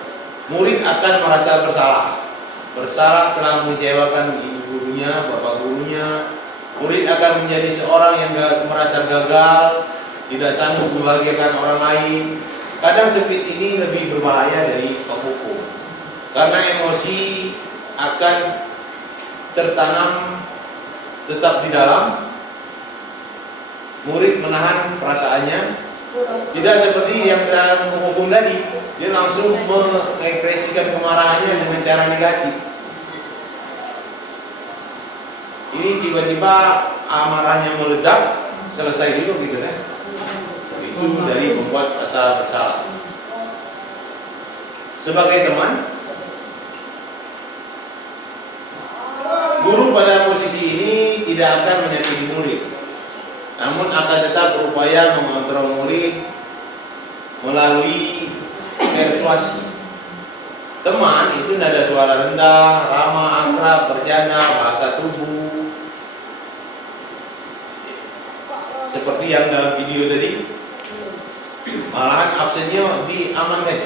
murid akan merasa bersalah. Bersalah telah mengecewakan ibu gurunya, bapak gurunya. Murid akan menjadi seorang yang merasa gagal, tidak sanggup membahagiakan orang lain. Kadang speed ini lebih berbahaya dari penghukum, karena emosi akan tertanam tetap di dalam. Murid menahan perasaannya, tidak seperti yang dalam menghukum tadi, dia langsung mengekspresikan kemarahannya dengan cara negatif. Ini tiba-tiba amarahnya meledak, selesai dulu gitu kan. Itu dari membuat rasa bersalah. Sebagai teman, guru pada posisi ini tidak akan menyakiti murid, namun akan tetap berupaya mengontrol murid melalui persuasi. Teman itu nada suara rendah, ramah, akrab, bercanda, bahasa tubuh, seperti yang dalam video tadi. Malahan absennya diamankan.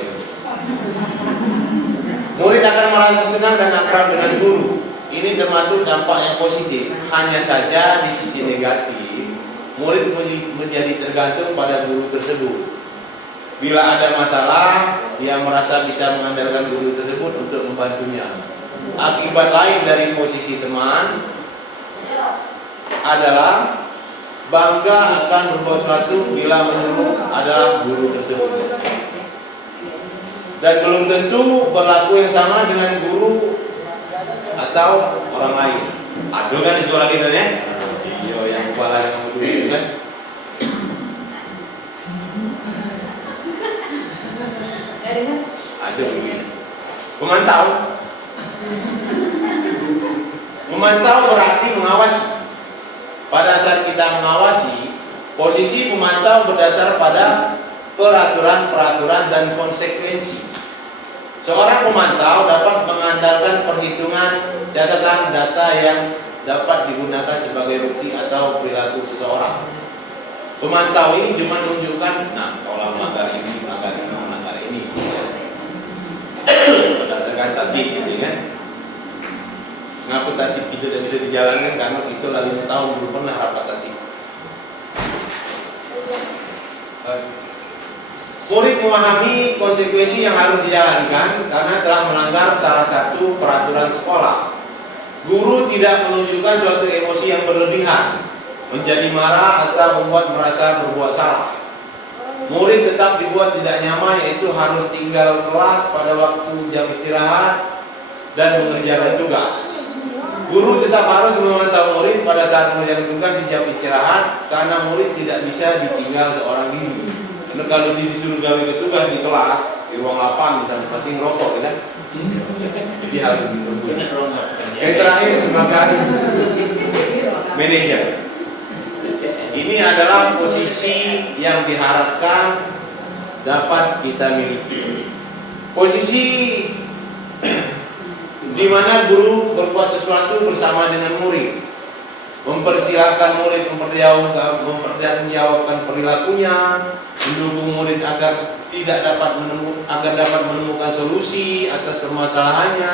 Murid akan merasa senang dan akrab dengan guru. Ini termasuk dampak yang positif. Hanya saja di sisi negatif, murid menjadi tergantung pada guru tersebut. Bila ada masalah, dia merasa bisa mengandalkan guru tersebut untuk membantunya. Akibat lain dari posisi teman adalah bangga akan berbuat sesuatu bila menurut adalah guru tersebut. Dan belum tentu berlaku yang sama dengan guru atau orang lain. Ada kan di sekolah kita ya? Iya, yang kepala yang dulu itu kan. Ada begini. Memantau. Memantau berarti mengawasi. Pada saat kita mengawasi, posisi pemantau berdasar pada peraturan-peraturan dan konsekuensi. Seorang pemantau dapat mengandalkan perhitungan catatan data yang dapat digunakan sebagai bukti atau perilaku seseorang. Pemantau ini cuma menunjukkan, nah kalau melanggar ini, melanggar ini, melanggar ini, berdasarkan tatib, gitu kan? Mengapa tatib kita tidak bisa dijalankan? Karena kita lagi tahun belum pernah rapat tatib. Murid memahami konsekuensi yang harus dijalankan karena telah melanggar salah satu peraturan sekolah. Guru tidak menunjukkan suatu emosi yang berlebihan, menjadi marah atau membuat merasa berbuat salah. Murid tetap dibuat tidak nyaman, yaitu harus tinggal kelas pada waktu jam istirahat dan mengerjakan tugas. Guru tetap harus memantau murid pada saat mengerjakan tugas di jam istirahat, karena murid tidak bisa ditinggal seorang diri. Karena kalau disuruh gawe tugas di kelas, di ruang 8 misalnya, pasti ngerokok kan? Jadi harus ditunggu. Yang terakhir sebagai manajer. Ini adalah posisi yang diharapkan dapat kita miliki. Posisi di mana guru berbuat sesuatu bersama dengan murid, mempersilahkan murid mempertanggungjawabkan perilakunya, mendukung murid agar dapat menemukan solusi atas permasalahannya.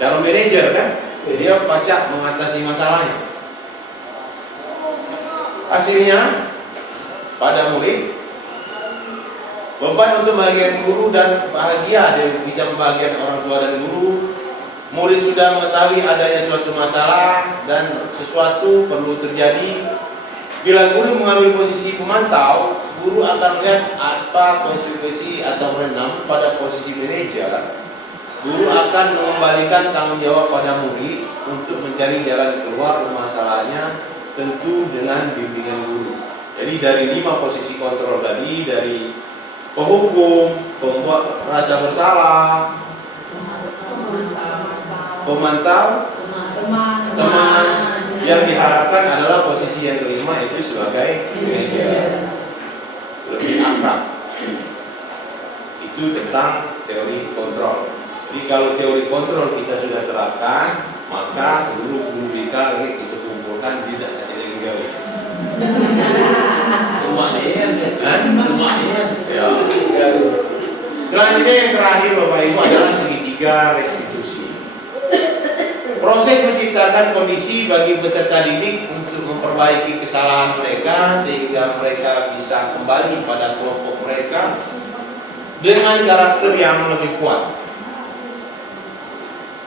Dalam manajer kan, dia pacak mengatasi masalahnya. Hasilnya pada murid, beban untuk bahagian guru dan bahagia, dia bisa membahagiakan orang tua dan guru. Murid sudah mengetahui adanya suatu masalah dan sesuatu perlu terjadi. Bila guru mengambil posisi pemantau, guru akan melihat apa konsekuensi atau namun pada posisi manajer, guru akan mengembalikan tanggung jawab pada murid untuk mencari jalan keluar permasalahannya, tentu dengan bimbingan guru. Jadi dari 5 posisi kontrol tadi, dari penghukum, pembuat rasa bersalah, pemantau, teman, yang diharapkan adalah posisi yang kelima itu sebagai manajer, lebih akrab. Itu tentang teori kontrol. Jadi kalau teori kontrol kita sudah terapkan, maka seluruh guru BK kita kumpulkan di dalam gawe. Selanjutnya yang terakhir Bapak Ibu adalah segitiga restitusi. Proses menciptakan kondisi bagi peserta didik untuk memperbaiki kesalahan mereka sehingga mereka bisa kembali pada kelompok mereka dengan karakter yang lebih kuat.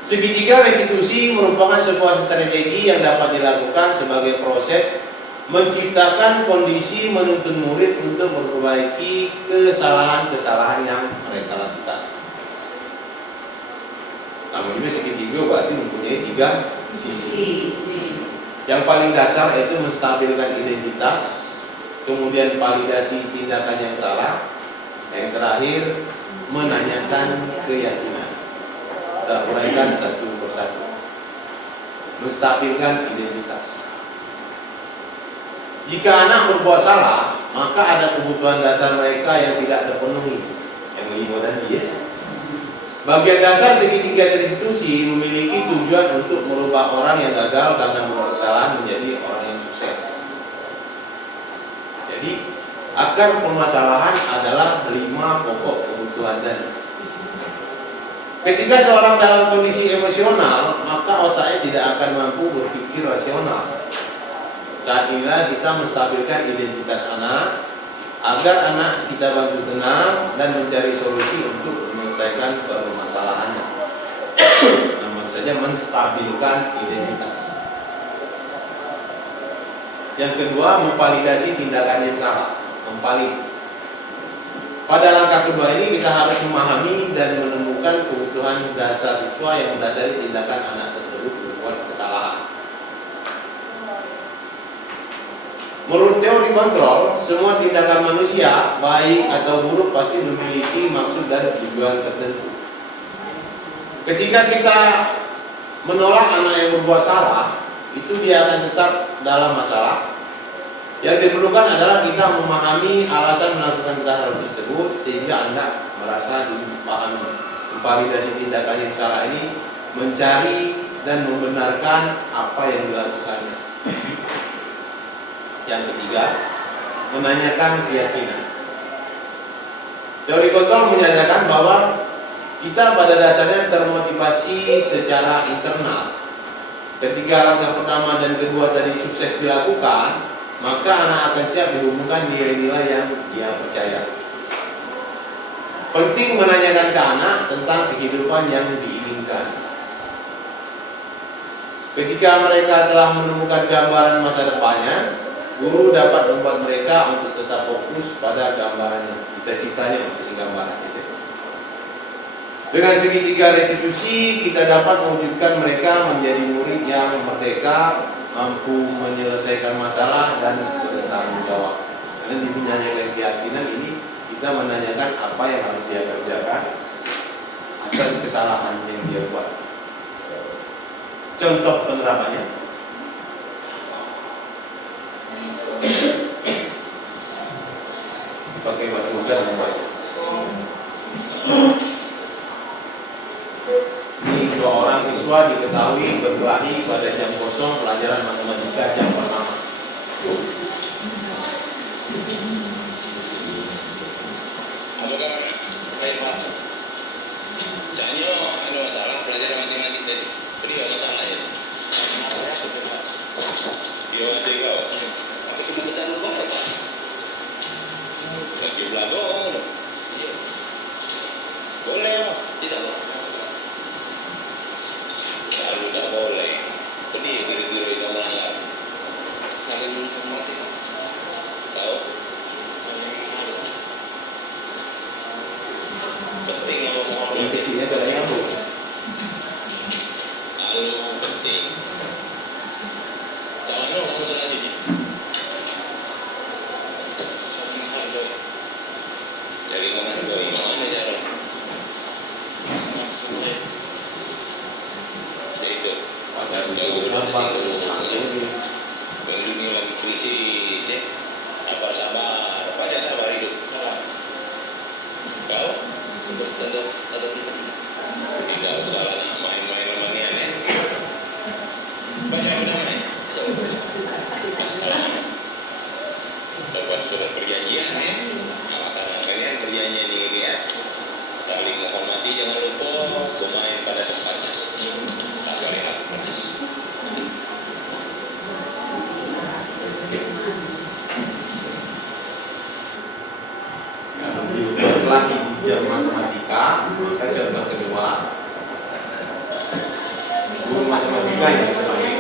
Segitiga restitusi merupakan sebuah strategi yang dapat dilakukan sebagai proses menciptakan kondisi menuntun murid untuk memperbaiki kesalahan-kesalahan yang mereka lakukan. Namanya segitiga berarti mempunyai 3 sisi. Yang paling dasar yaitu menstabilkan identitas, kemudian validasi tindakan yang salah, yang terakhir menanyakan keyakinan. Kita uraikan satu persatu. Menstabilkan identitas. Jika anak berbuat salah, maka ada kebutuhan dasar mereka yang tidak terpenuhi. Yang 5 tadi ya. Bagian dasar segitiga restitusi memiliki tujuan untuk merubah orang yang gagal karena membuat kesalahan menjadi orang yang sukses. Jadi, akar permasalahan adalah 5 pokok kebutuhan tadi. Ketika seorang dalam kondisi emosional, maka otaknya tidak akan mampu berpikir rasional. Saat inilah kita menstabilkan identitas anak agar anak kita bantu tenang dan mencari solusi untuk menyelesaikan permasalahannya. Namun saja menstabilkan identitas. Yang kedua, memvalidasi tindakan yang salah. Pada langkah kedua ini kita harus memahami dan menemukan kebutuhan dasar siswa yang mendasari tindakan anak tersebut berbuat kesalahan. Menurut teori kontrol, semua tindakan manusia, baik atau buruk, pasti memiliki maksud dan tujuan tertentu. Ketika kita menolak anak yang berbuat salah, itu dia akan tetap dalam masalah. Yang diperlukan adalah kita memahami alasan melakukan hal tersebut sehingga anak merasa dipahami. Validasi tindakan yang salah ini mencari dan membenarkan apa yang dilakukannya. Yang ketiga, menanyakan keyakinan. Teori kontrol menyatakan bahwa kita pada dasarnya termotivasi secara internal. Ketika langkah pertama dan kedua tadi sukses dilakukan, maka anak akan siap dihubungkan nilai-nilai yang dia percaya. Penting menanyakan ke anak tentang kehidupan yang diinginkan. Ketika mereka telah menemukan gambaran masa depannya, guru dapat membuat mereka untuk tetap fokus pada gambarannya, cita-citanya untuk gambaran itu. Dengan segitiga restitusi, kita dapat mewujudkan mereka menjadi murid yang merdeka, mampu menyelesaikan masalah dan bertanggung jawab. Karena di menanyakan keyakinan ini, kita menanyakan apa yang harus dia kerjakan atas kesalahan yang dia buat. Contoh penerapannya. Pakai bahasa mudah dan baik. Ini 2 orang siswa diketahui berkelahi pada jam kosong pelajaran matematika jam pertama. Apakah baik Pak? Jangan ada masalah pelajaran matematika tadi. Tadi ada masalah ya. Iya, tiga. Aku cuma bercanda kok Pak. Lagi belakang. Iya. Boleh Pak? Tidak Pak. Kalau tidak boleh, tadi guru-guru itu melanggar. Saling menghormati Pak. Tahu? penting. Jangan lo kamu salah jadi. Dari mana jalan? Itu. Pada usulan Pak Melindungi lagi puisi, apa sabar, baca sabar hidup. Kau tentu tidak usah lagi main-main sama ni aneh. Baca apa namanya? Buat surat perjanjian ya. Karena kalian perjanjian ini ya. Saling menghormati, jangan lupa bermain pada tempatnya. Tak boleh lakukan. setelah ujian matematika, maka contoh kedua guru matematika yang dipanggil.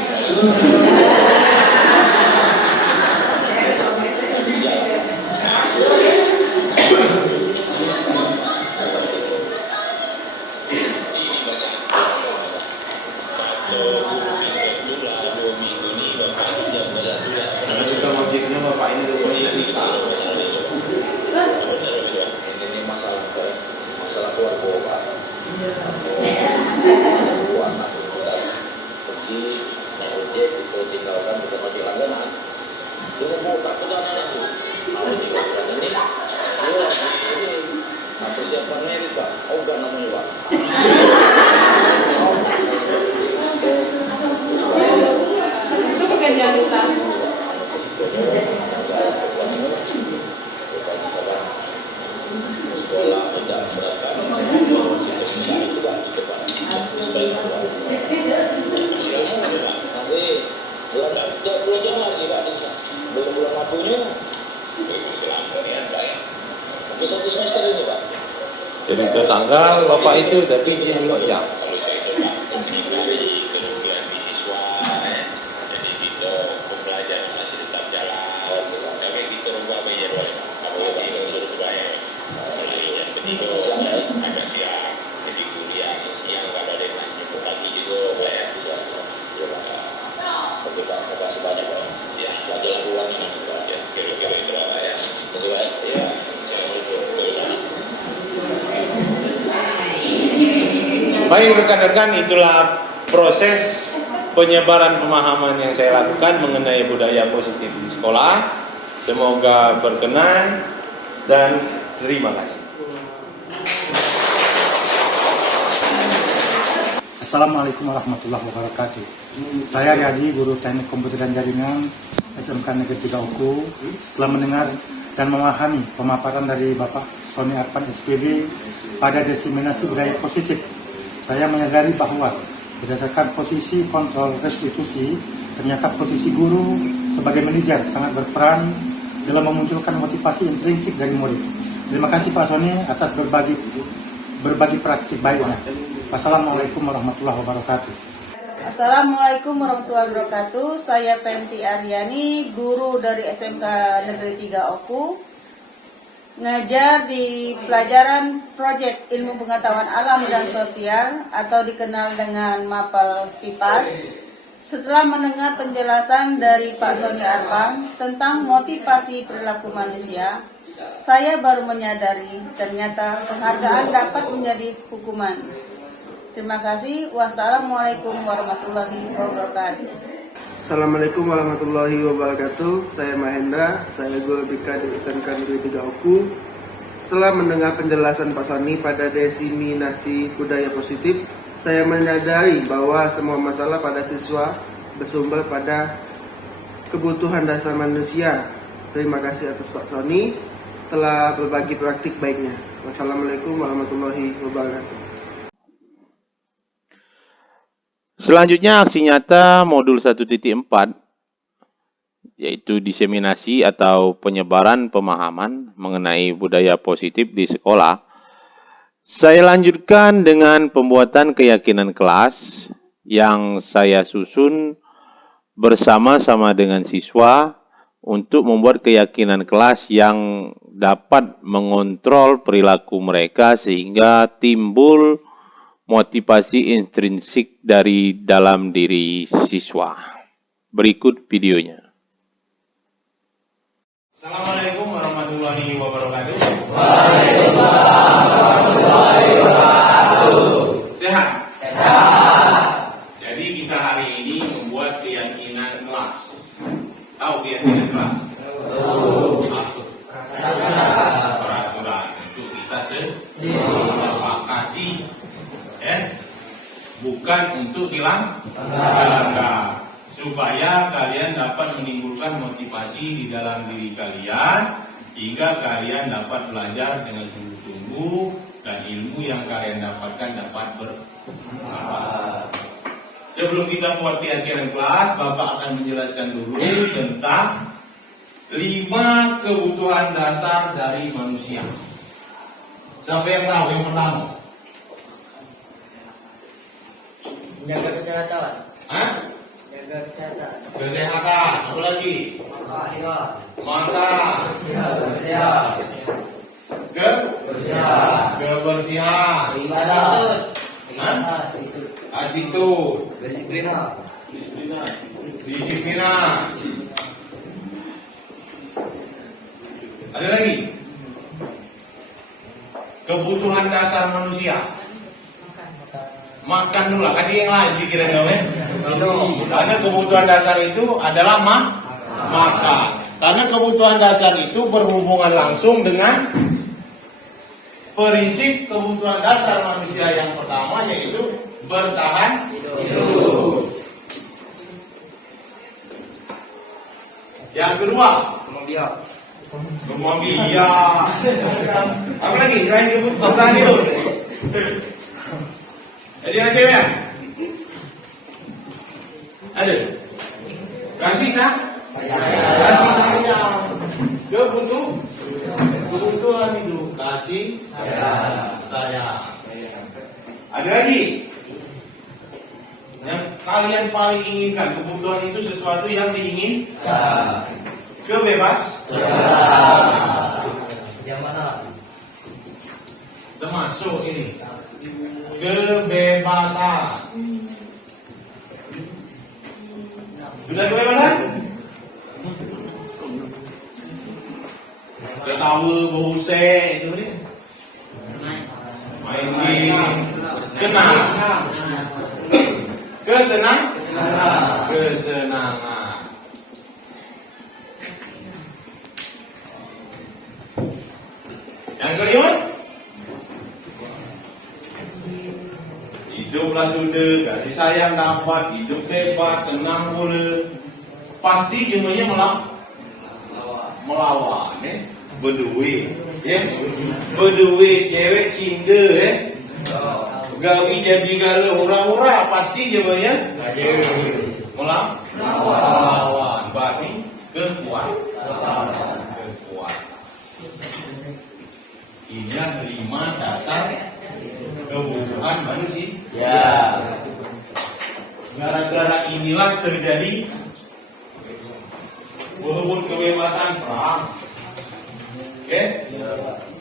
Karena juga motifnya bapak ini rupanya nikah. Ini masalah keluarga anak pergi ojek itu tinggalkan bukan lagi langganan dia mau takut anak-anakku mau tinggalkan ini persiapannya ini Pak Ogan namanya Pak Itu pekerjaan utama. sekolah tidak berapa masih bulan Januari Pak belum bulan Madunya masih lama ya Pak ya mungkin 1 semester ini Pak Jadi ke tanggal bapak itu tapi dia nengok jam. kalau saya coba dari kerugian di siswa ya jadi gitu pembelajaran masih tetap jalan tapi gitu rubah meja dua apa yang dulu bayar mulai yang ketiga agak siang jadi kuliah siang nggak ada deadline jemput pagi juga bayar siang ya Pak terima kasih banyak Pak ya lagi lakukan ini ya kira-kira itu apa ya sesuai ya Baik rekan-rekan, itulah proses penyebaran pemahaman yang saya lakukan mengenai budaya positif di sekolah. Semoga berkenan dan terima kasih. Assalamualaikum warahmatullahi wabarakatuh. Saya Riyadi, guru teknik komputer dan jaringan SMK Negeri 3 Oku. Setelah mendengar dan memahami pemaparan dari Bapak Sony Arpan SPD pada diseminasi budaya positif, saya menyadari bahwa berdasarkan posisi kontrol restitusi, ternyata posisi guru sebagai manajer sangat berperan dalam memunculkan motivasi intrinsik dari murid. Terima kasih Pak Sony atas berbagi praktik baiknya. Wassalamualaikum warahmatullahi wabarakatuh. Assalamualaikum warahmatullahi wabarakatuh. Saya Penti Aryani, guru dari SMK Negeri 3 Oku. Ngajar di pelajaran Proyek Ilmu Pengetahuan Alam dan Sosial atau dikenal dengan MAPEL PIPAS. Setelah mendengar penjelasan dari Pak Sony Arpan tentang motivasi perilaku manusia, saya baru menyadari ternyata penghargaan dapat menjadi hukuman. Terima kasih. Wassalamualaikum warahmatullahi wabarakatuh. Assalamualaikum warahmatullahi wabarakatuh. Saya Mahendra, saya guru BK di SMK Negeri 3 Oku. Setelah mendengar penjelasan Pak Sony pada diseminasi budaya positif, saya menyadari bahwa semua masalah pada siswa bersumber pada kebutuhan dasar manusia. Terima kasih atas Pak Sony telah berbagi praktik baiknya. Wassalamualaikum warahmatullahi wabarakatuh. Selanjutnya aksi nyata modul 1.4 yaitu diseminasi atau penyebaran pemahaman mengenai budaya positif di sekolah. Saya lanjutkan dengan pembuatan keyakinan kelas yang saya susun bersama-sama dengan siswa untuk membuat keyakinan kelas yang dapat mengontrol perilaku mereka sehingga timbul motivasi intrinsik dari dalam diri siswa. Berikut videonya. Assalamualaikum warahmatullahi wabarakatuh. Sehat? Jadi kita hari ini membuat keyakinan kelas. Tahu keyakinan kelas? Masuk. Peraturan untuk kita sepakati. Bukan untuk dilanggar. Supaya kalian dapat menimbulkan motivasi di dalam diri kalian hingga kalian dapat belajar dengan sungguh-sungguh dan ilmu yang kalian dapatkan dapat bermanfaat. Sebelum kita buat keyakinan kelas, Bapak akan menjelaskan dulu tentang 5 kebutuhan dasar dari manusia. Siapa yang tahu yang pertama? Menjaga kesehatan. Hah? Menjaga kesehatan. Kesehatan. Apa lagi? Mata. Kebersihan. Attitude. Disiplina. Ada lagi? Kebutuhan dasar manusia. Makan dulu, tadi yang lain pikiran kamu ya. Karena kebutuhan dasar itu adalah makan. Karena kebutuhan dasar itu berhubungan langsung dengan prinsip kebutuhan dasar manusia yang pertama, yaitu bertahan hidup. Yang kedua, kemampuan biak. Apa lagi selain bertahan hidup? Jadi ada cewek? Ada? Kasih sayang? Kebutuhan itu kasih sayang. Ada lagi? Yang kalian paling inginkan, kebutuhan itu sesuatu yang diinginkan. Yang mana? Termasuk ini. Kebebasan. Sudah kebebasan? Ketawa, bohusek, itu dia. Main game. Kesenangan. Yang kelima? Hiduplah sudah, kasih sayang dapat, hidup bebas, senang boleh. Pasti jumlahnya melawan, berduit, berduit, cewek cinta, gawi jadi kalau orang-orang pasti jumlahnya melawan, berarti kekuatan. Ini 5 dasar kebutuhan manusia. Gara-gara inilah terjadi walaupun kebebasan perang,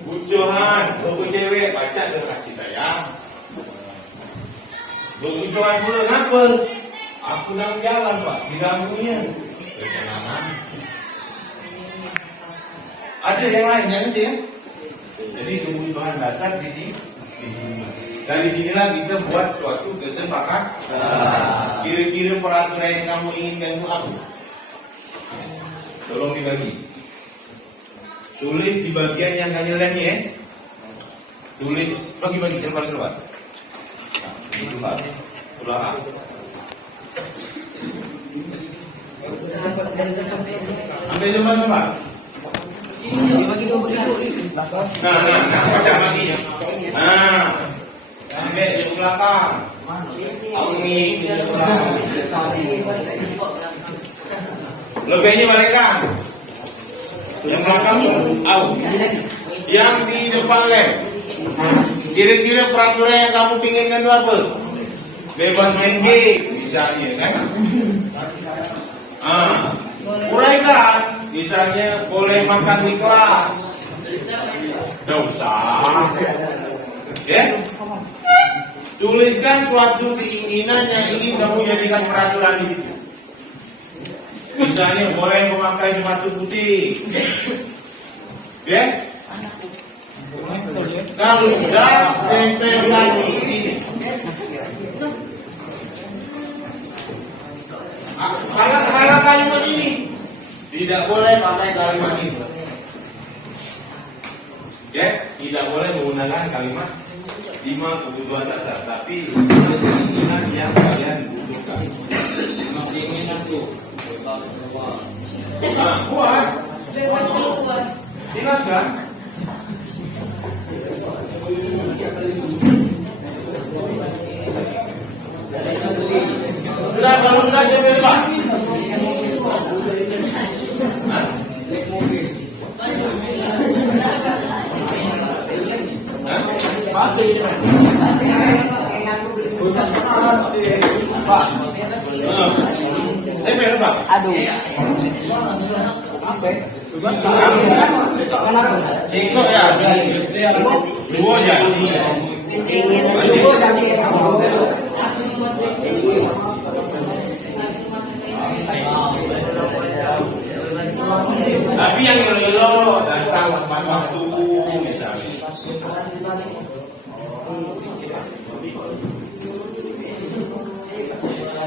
bujuhan, buku cewek baca kasih sayang, bujuhan pula ngapa? Aku nang jalan pak, diganggunya kesenangan. Ada yang lain yang itu ya. Jadi kebutuhan dasar di sini. Dan disinilah kita buat suatu kesepakatan. Kira-kira peraturan yang kamu inginkan itu apa? Tolong dibagi. Tulis di bagian yang kalian lihat ya. Tulis bagi-bagi keluar. Itu pak. Keluar. Sampai jembat. Nah, baca lagi. Nah, sampai di belakang. Lebihnya mereka. Yang belakang, yang di depan lem. Kira-kira peraturan yang kamu pinginkan itu apa? Bebas main game, misalnya kan? Uraikan, misalnya boleh makan di kelas. Tidak usah. Ya? Tuliskan suatu keinginan yang ingin kamu jadikan peraturan di situ. Misalnya boleh memakai sepatu putih. Oke? Kalau sudah tempel lagi di sini. Kalau kalimat ini tidak boleh pakai kalimat itu. Ya, tidak boleh menggunakan kalimat 5 kebutuhan dasar, tapi keinginan yang kalian butuhkan. Keinginan tuh. Nah, buat. Silakan. Sudah, kalau sudah jadi Pak. Pak. Aduh. Singkok ya. Dua jadi. Tapi yang lilo dan sama waktu misalnya.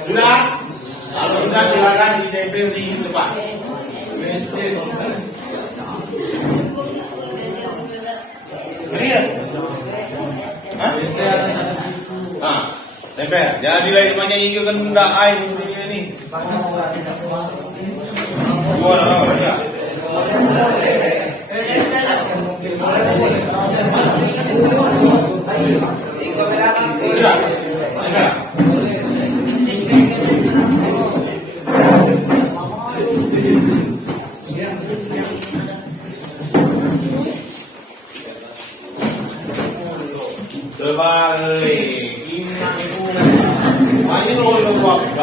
Sudah? Kalau sudah silakan ditempel di depan. Lihat. Hah? Nah, tempel. Jadi lain banyak ingin kan benda air ini. Dua orang ya. Terbalik, ini itu, ini loh waktu.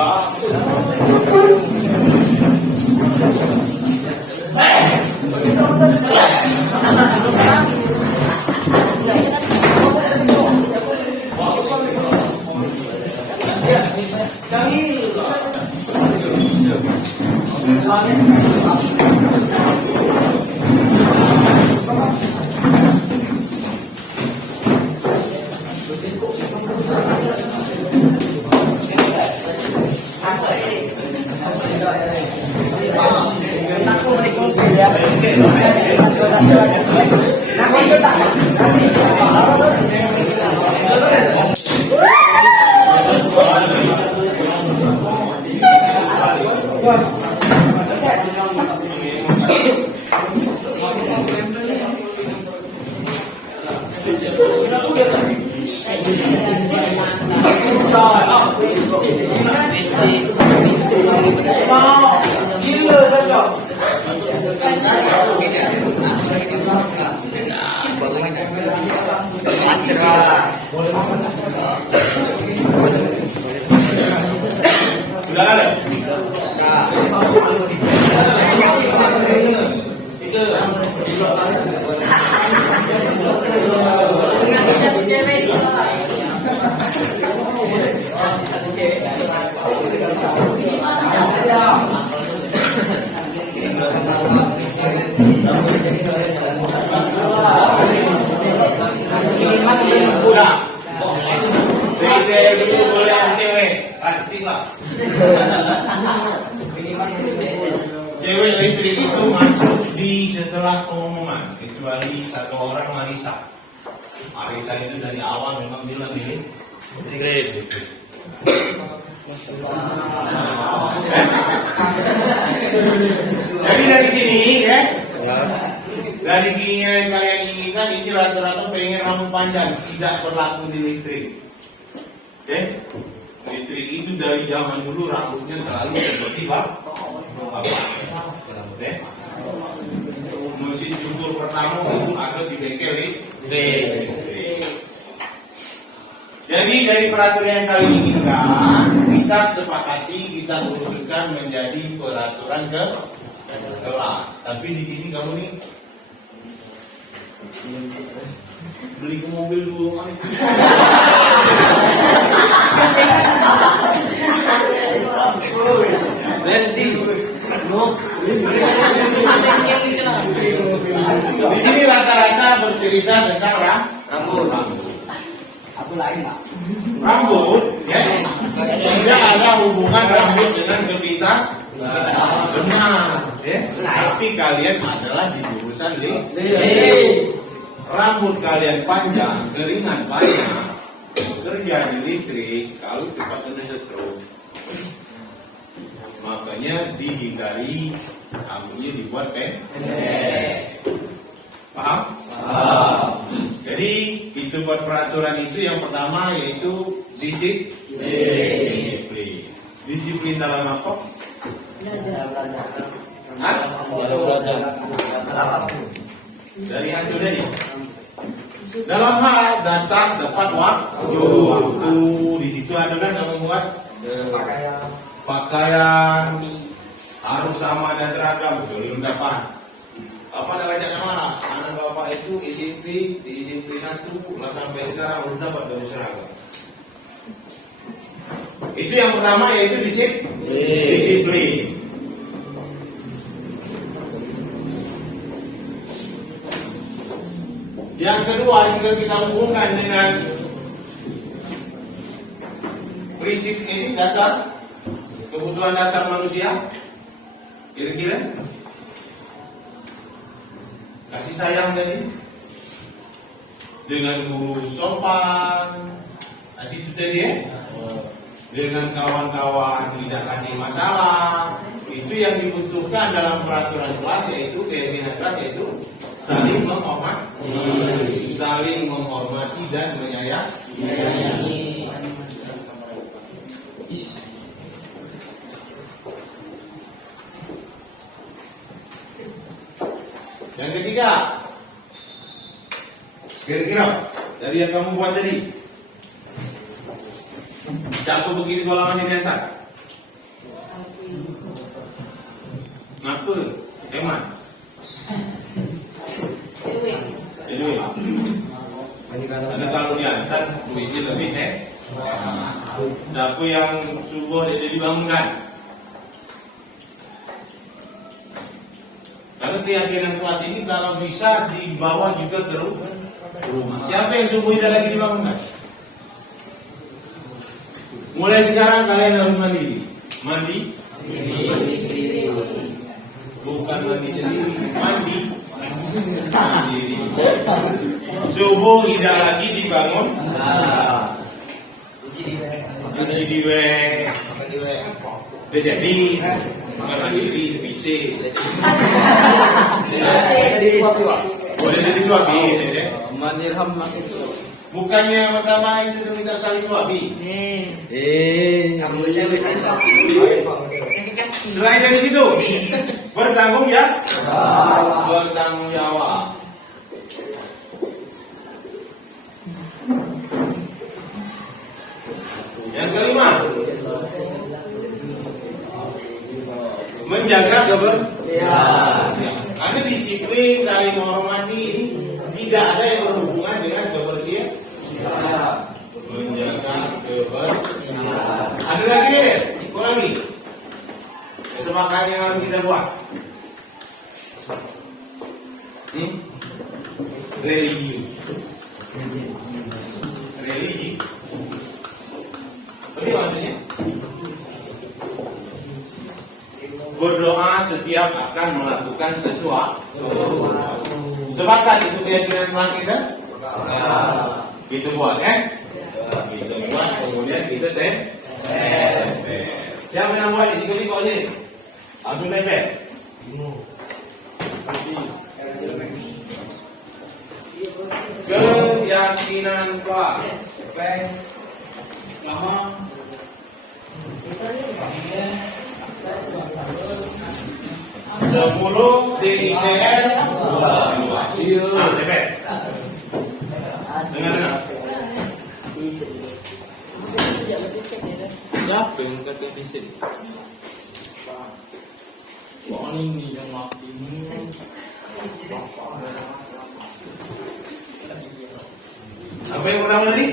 Sudah ada? Cewek listrik itu masuk di setelah pengumuman, kecuali satu orang Marisa. Marisa itu dari awal memang bilang ini listrik. Jadi dari sini ya, dari keinginan yang kalian inginkan ini rata-rata pengen rambut panjang, tidak berlaku di listrik. Oke? Listrik itu dari zaman dulu rambutnya selalu seperti bapak. Mesin cukur pertama itu ada di bengkel listrik. Jadi dari peraturan yang kalian inginkan, kita sepakati kita usulkan menjadi peraturan ke kelas. Tapi di sini kamu nih beli ke mobil dulu. Di sini rata-rata bercerita tentang rambut. Rambut, ya, tidak ada hubungan rambut dengan gebitan. Benar, ya. Tapi kalian adalah di jurusan listrik. Rambut kalian panjang, keringat banyak, kerja di listrik, kalau cepat kena stroke. Makanya dihindari rambutnya dibuat pendek. Paham? Jadi itu buat peraturan itu yang pertama yaitu disiplin. Disiplin dalam apa? Hah? Dari hasilnya ini. Dalam hal datang tepat waktu, di situ adalah yang membuat pakaian harus sama dan seragam, belum dapat. Apa ada bacanya mana? Anak bapak itu SMP, di SMP 1 lah sampai sekarang belum dapat baju seragam. Itu yang pertama yaitu disiplin. Yang kedua juga kita hubungkan dengan prinsip ini dasar kebutuhan dasar manusia. Kira-kira kasih sayang tadi dengan guru sopan, tadi itu tadi ya. Dengan kawan-kawan tidak kasih masalah. Itu yang dibutuhkan dalam peraturan kelas yaitu keyakinan kelas yaitu saling menghormati dan menyayangi. Yang ketiga, kira-kira dari yang kamu buat tadi, jatuh begini golongannya di atas. Ngapa? Eman? Ini. Ada kalau diantar duitnya lebih siapa yang subuh dia dibangunkan? Karena keyakinan kelas ini kalau bisa dibawa juga ke rumah. Siapa yang subuh tidak lagi dibangunkan? Mulai sekarang kalian harus mandi sendiri. Bukan mandi sendiri, mandi. Subuh tidak lagi dibangun. Cuci diwe. Jadi mandiri bisa. Boleh jadi suami. Mandirham bukannya yang pertama itu minta saling suami. Kamu cewek suami. Selain dari situ, bertanggung jawab. Yang kelima, menjaga kebersihan. Karena disiplin, saling menghormati, tidak ada yang berhubungan dengan kebersihan. Menjaga kebersihan. Ada lagi deh, lagi. Kesepakatan yang harus kita buat. Religi. Ini maksudnya berdoa setiap akan melakukan sesuatu. Sepakat itu keyakinan kelas kita? Kita buat kita buat kemudian kita tempel. Siapa yang buat ini? Ikut aja. Langsung tempel. Keyakinan kelas. Sepuluh DITN 2. DPR. Dengar. Siapa yang kata di sini? Soal ini yang mati. Apa yang pertama tadi?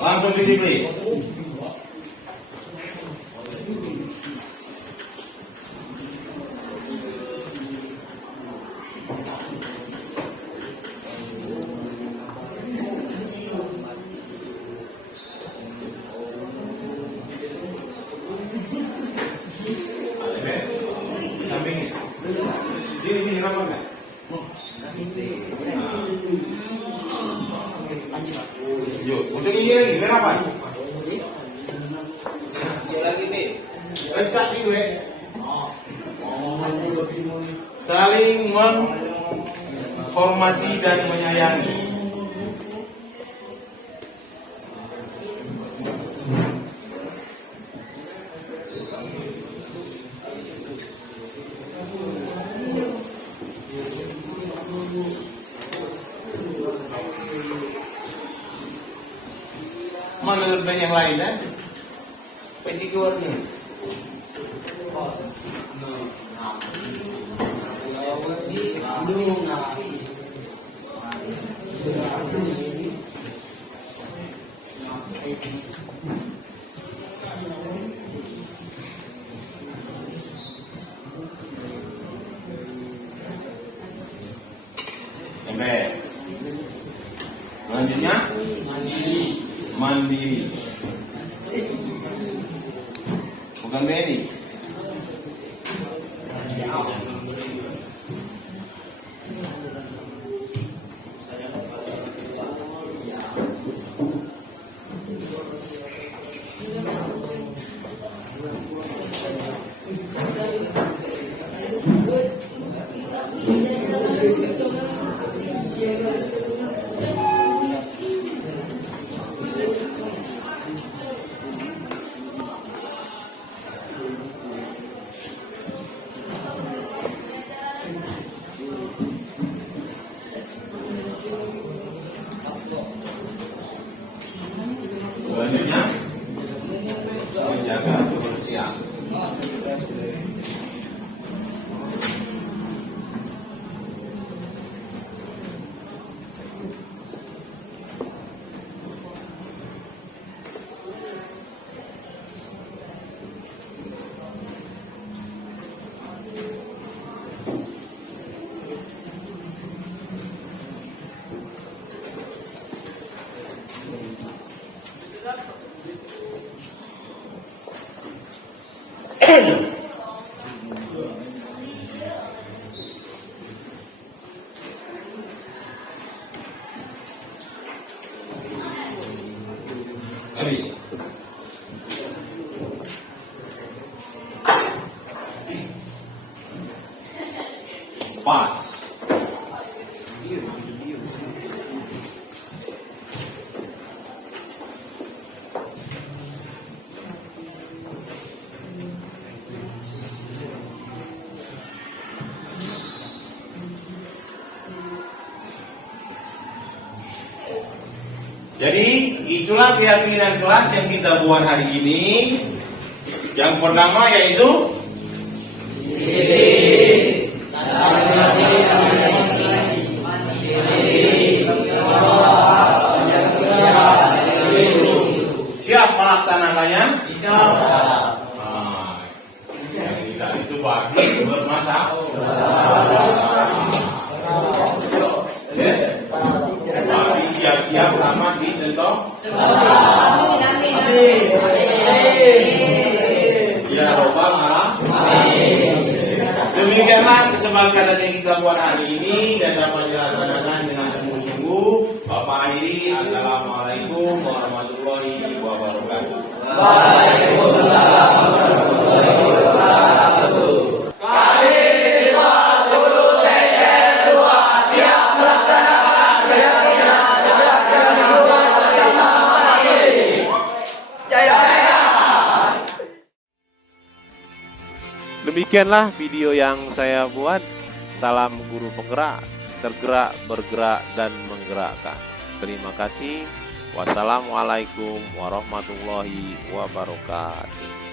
Langsung disiplin. Samping. Sini kenapa enggak? Yuk, untuk ini lagi, kenapa? Lagi nih. Pencet dulu ya. Saling menghormati dan menyayangi. Menurut yang lainnya, pergi keluar nih. Sampai. Selanjutnya mandiri. Bukan Benny. Selanjutnya menjaga kebersihan. Habis. Pas. Jadi itulah keyakinan kelas yang kita buat hari ini. Yang pertama yaitu siap melaksanakannya? Yang tidak itu bagi bermasalah. Bagi siap-siap tamat di sentoh. Ya Rabbal Alamin. Demikianlah kesepakatan yang kita buat hari ini dan dapat dilaksanakan dengan sungguh-sungguh. Bapak akhiri, assalamualaikum warahmatullahi wabarakatuh. Waalaikumsalam warahmatullahi wabarakatuh. Kami siswa 10 TJR 2 siap melaksanakan keyakinan kelas yang dibuat bersama hari. Jaya. Demikianlah video yang saya buat. Salam guru penggerak, tergerak, bergerak, dan menggerakkan. Terima kasih. Wassalamualaikum warahmatullahi wabarakatuh.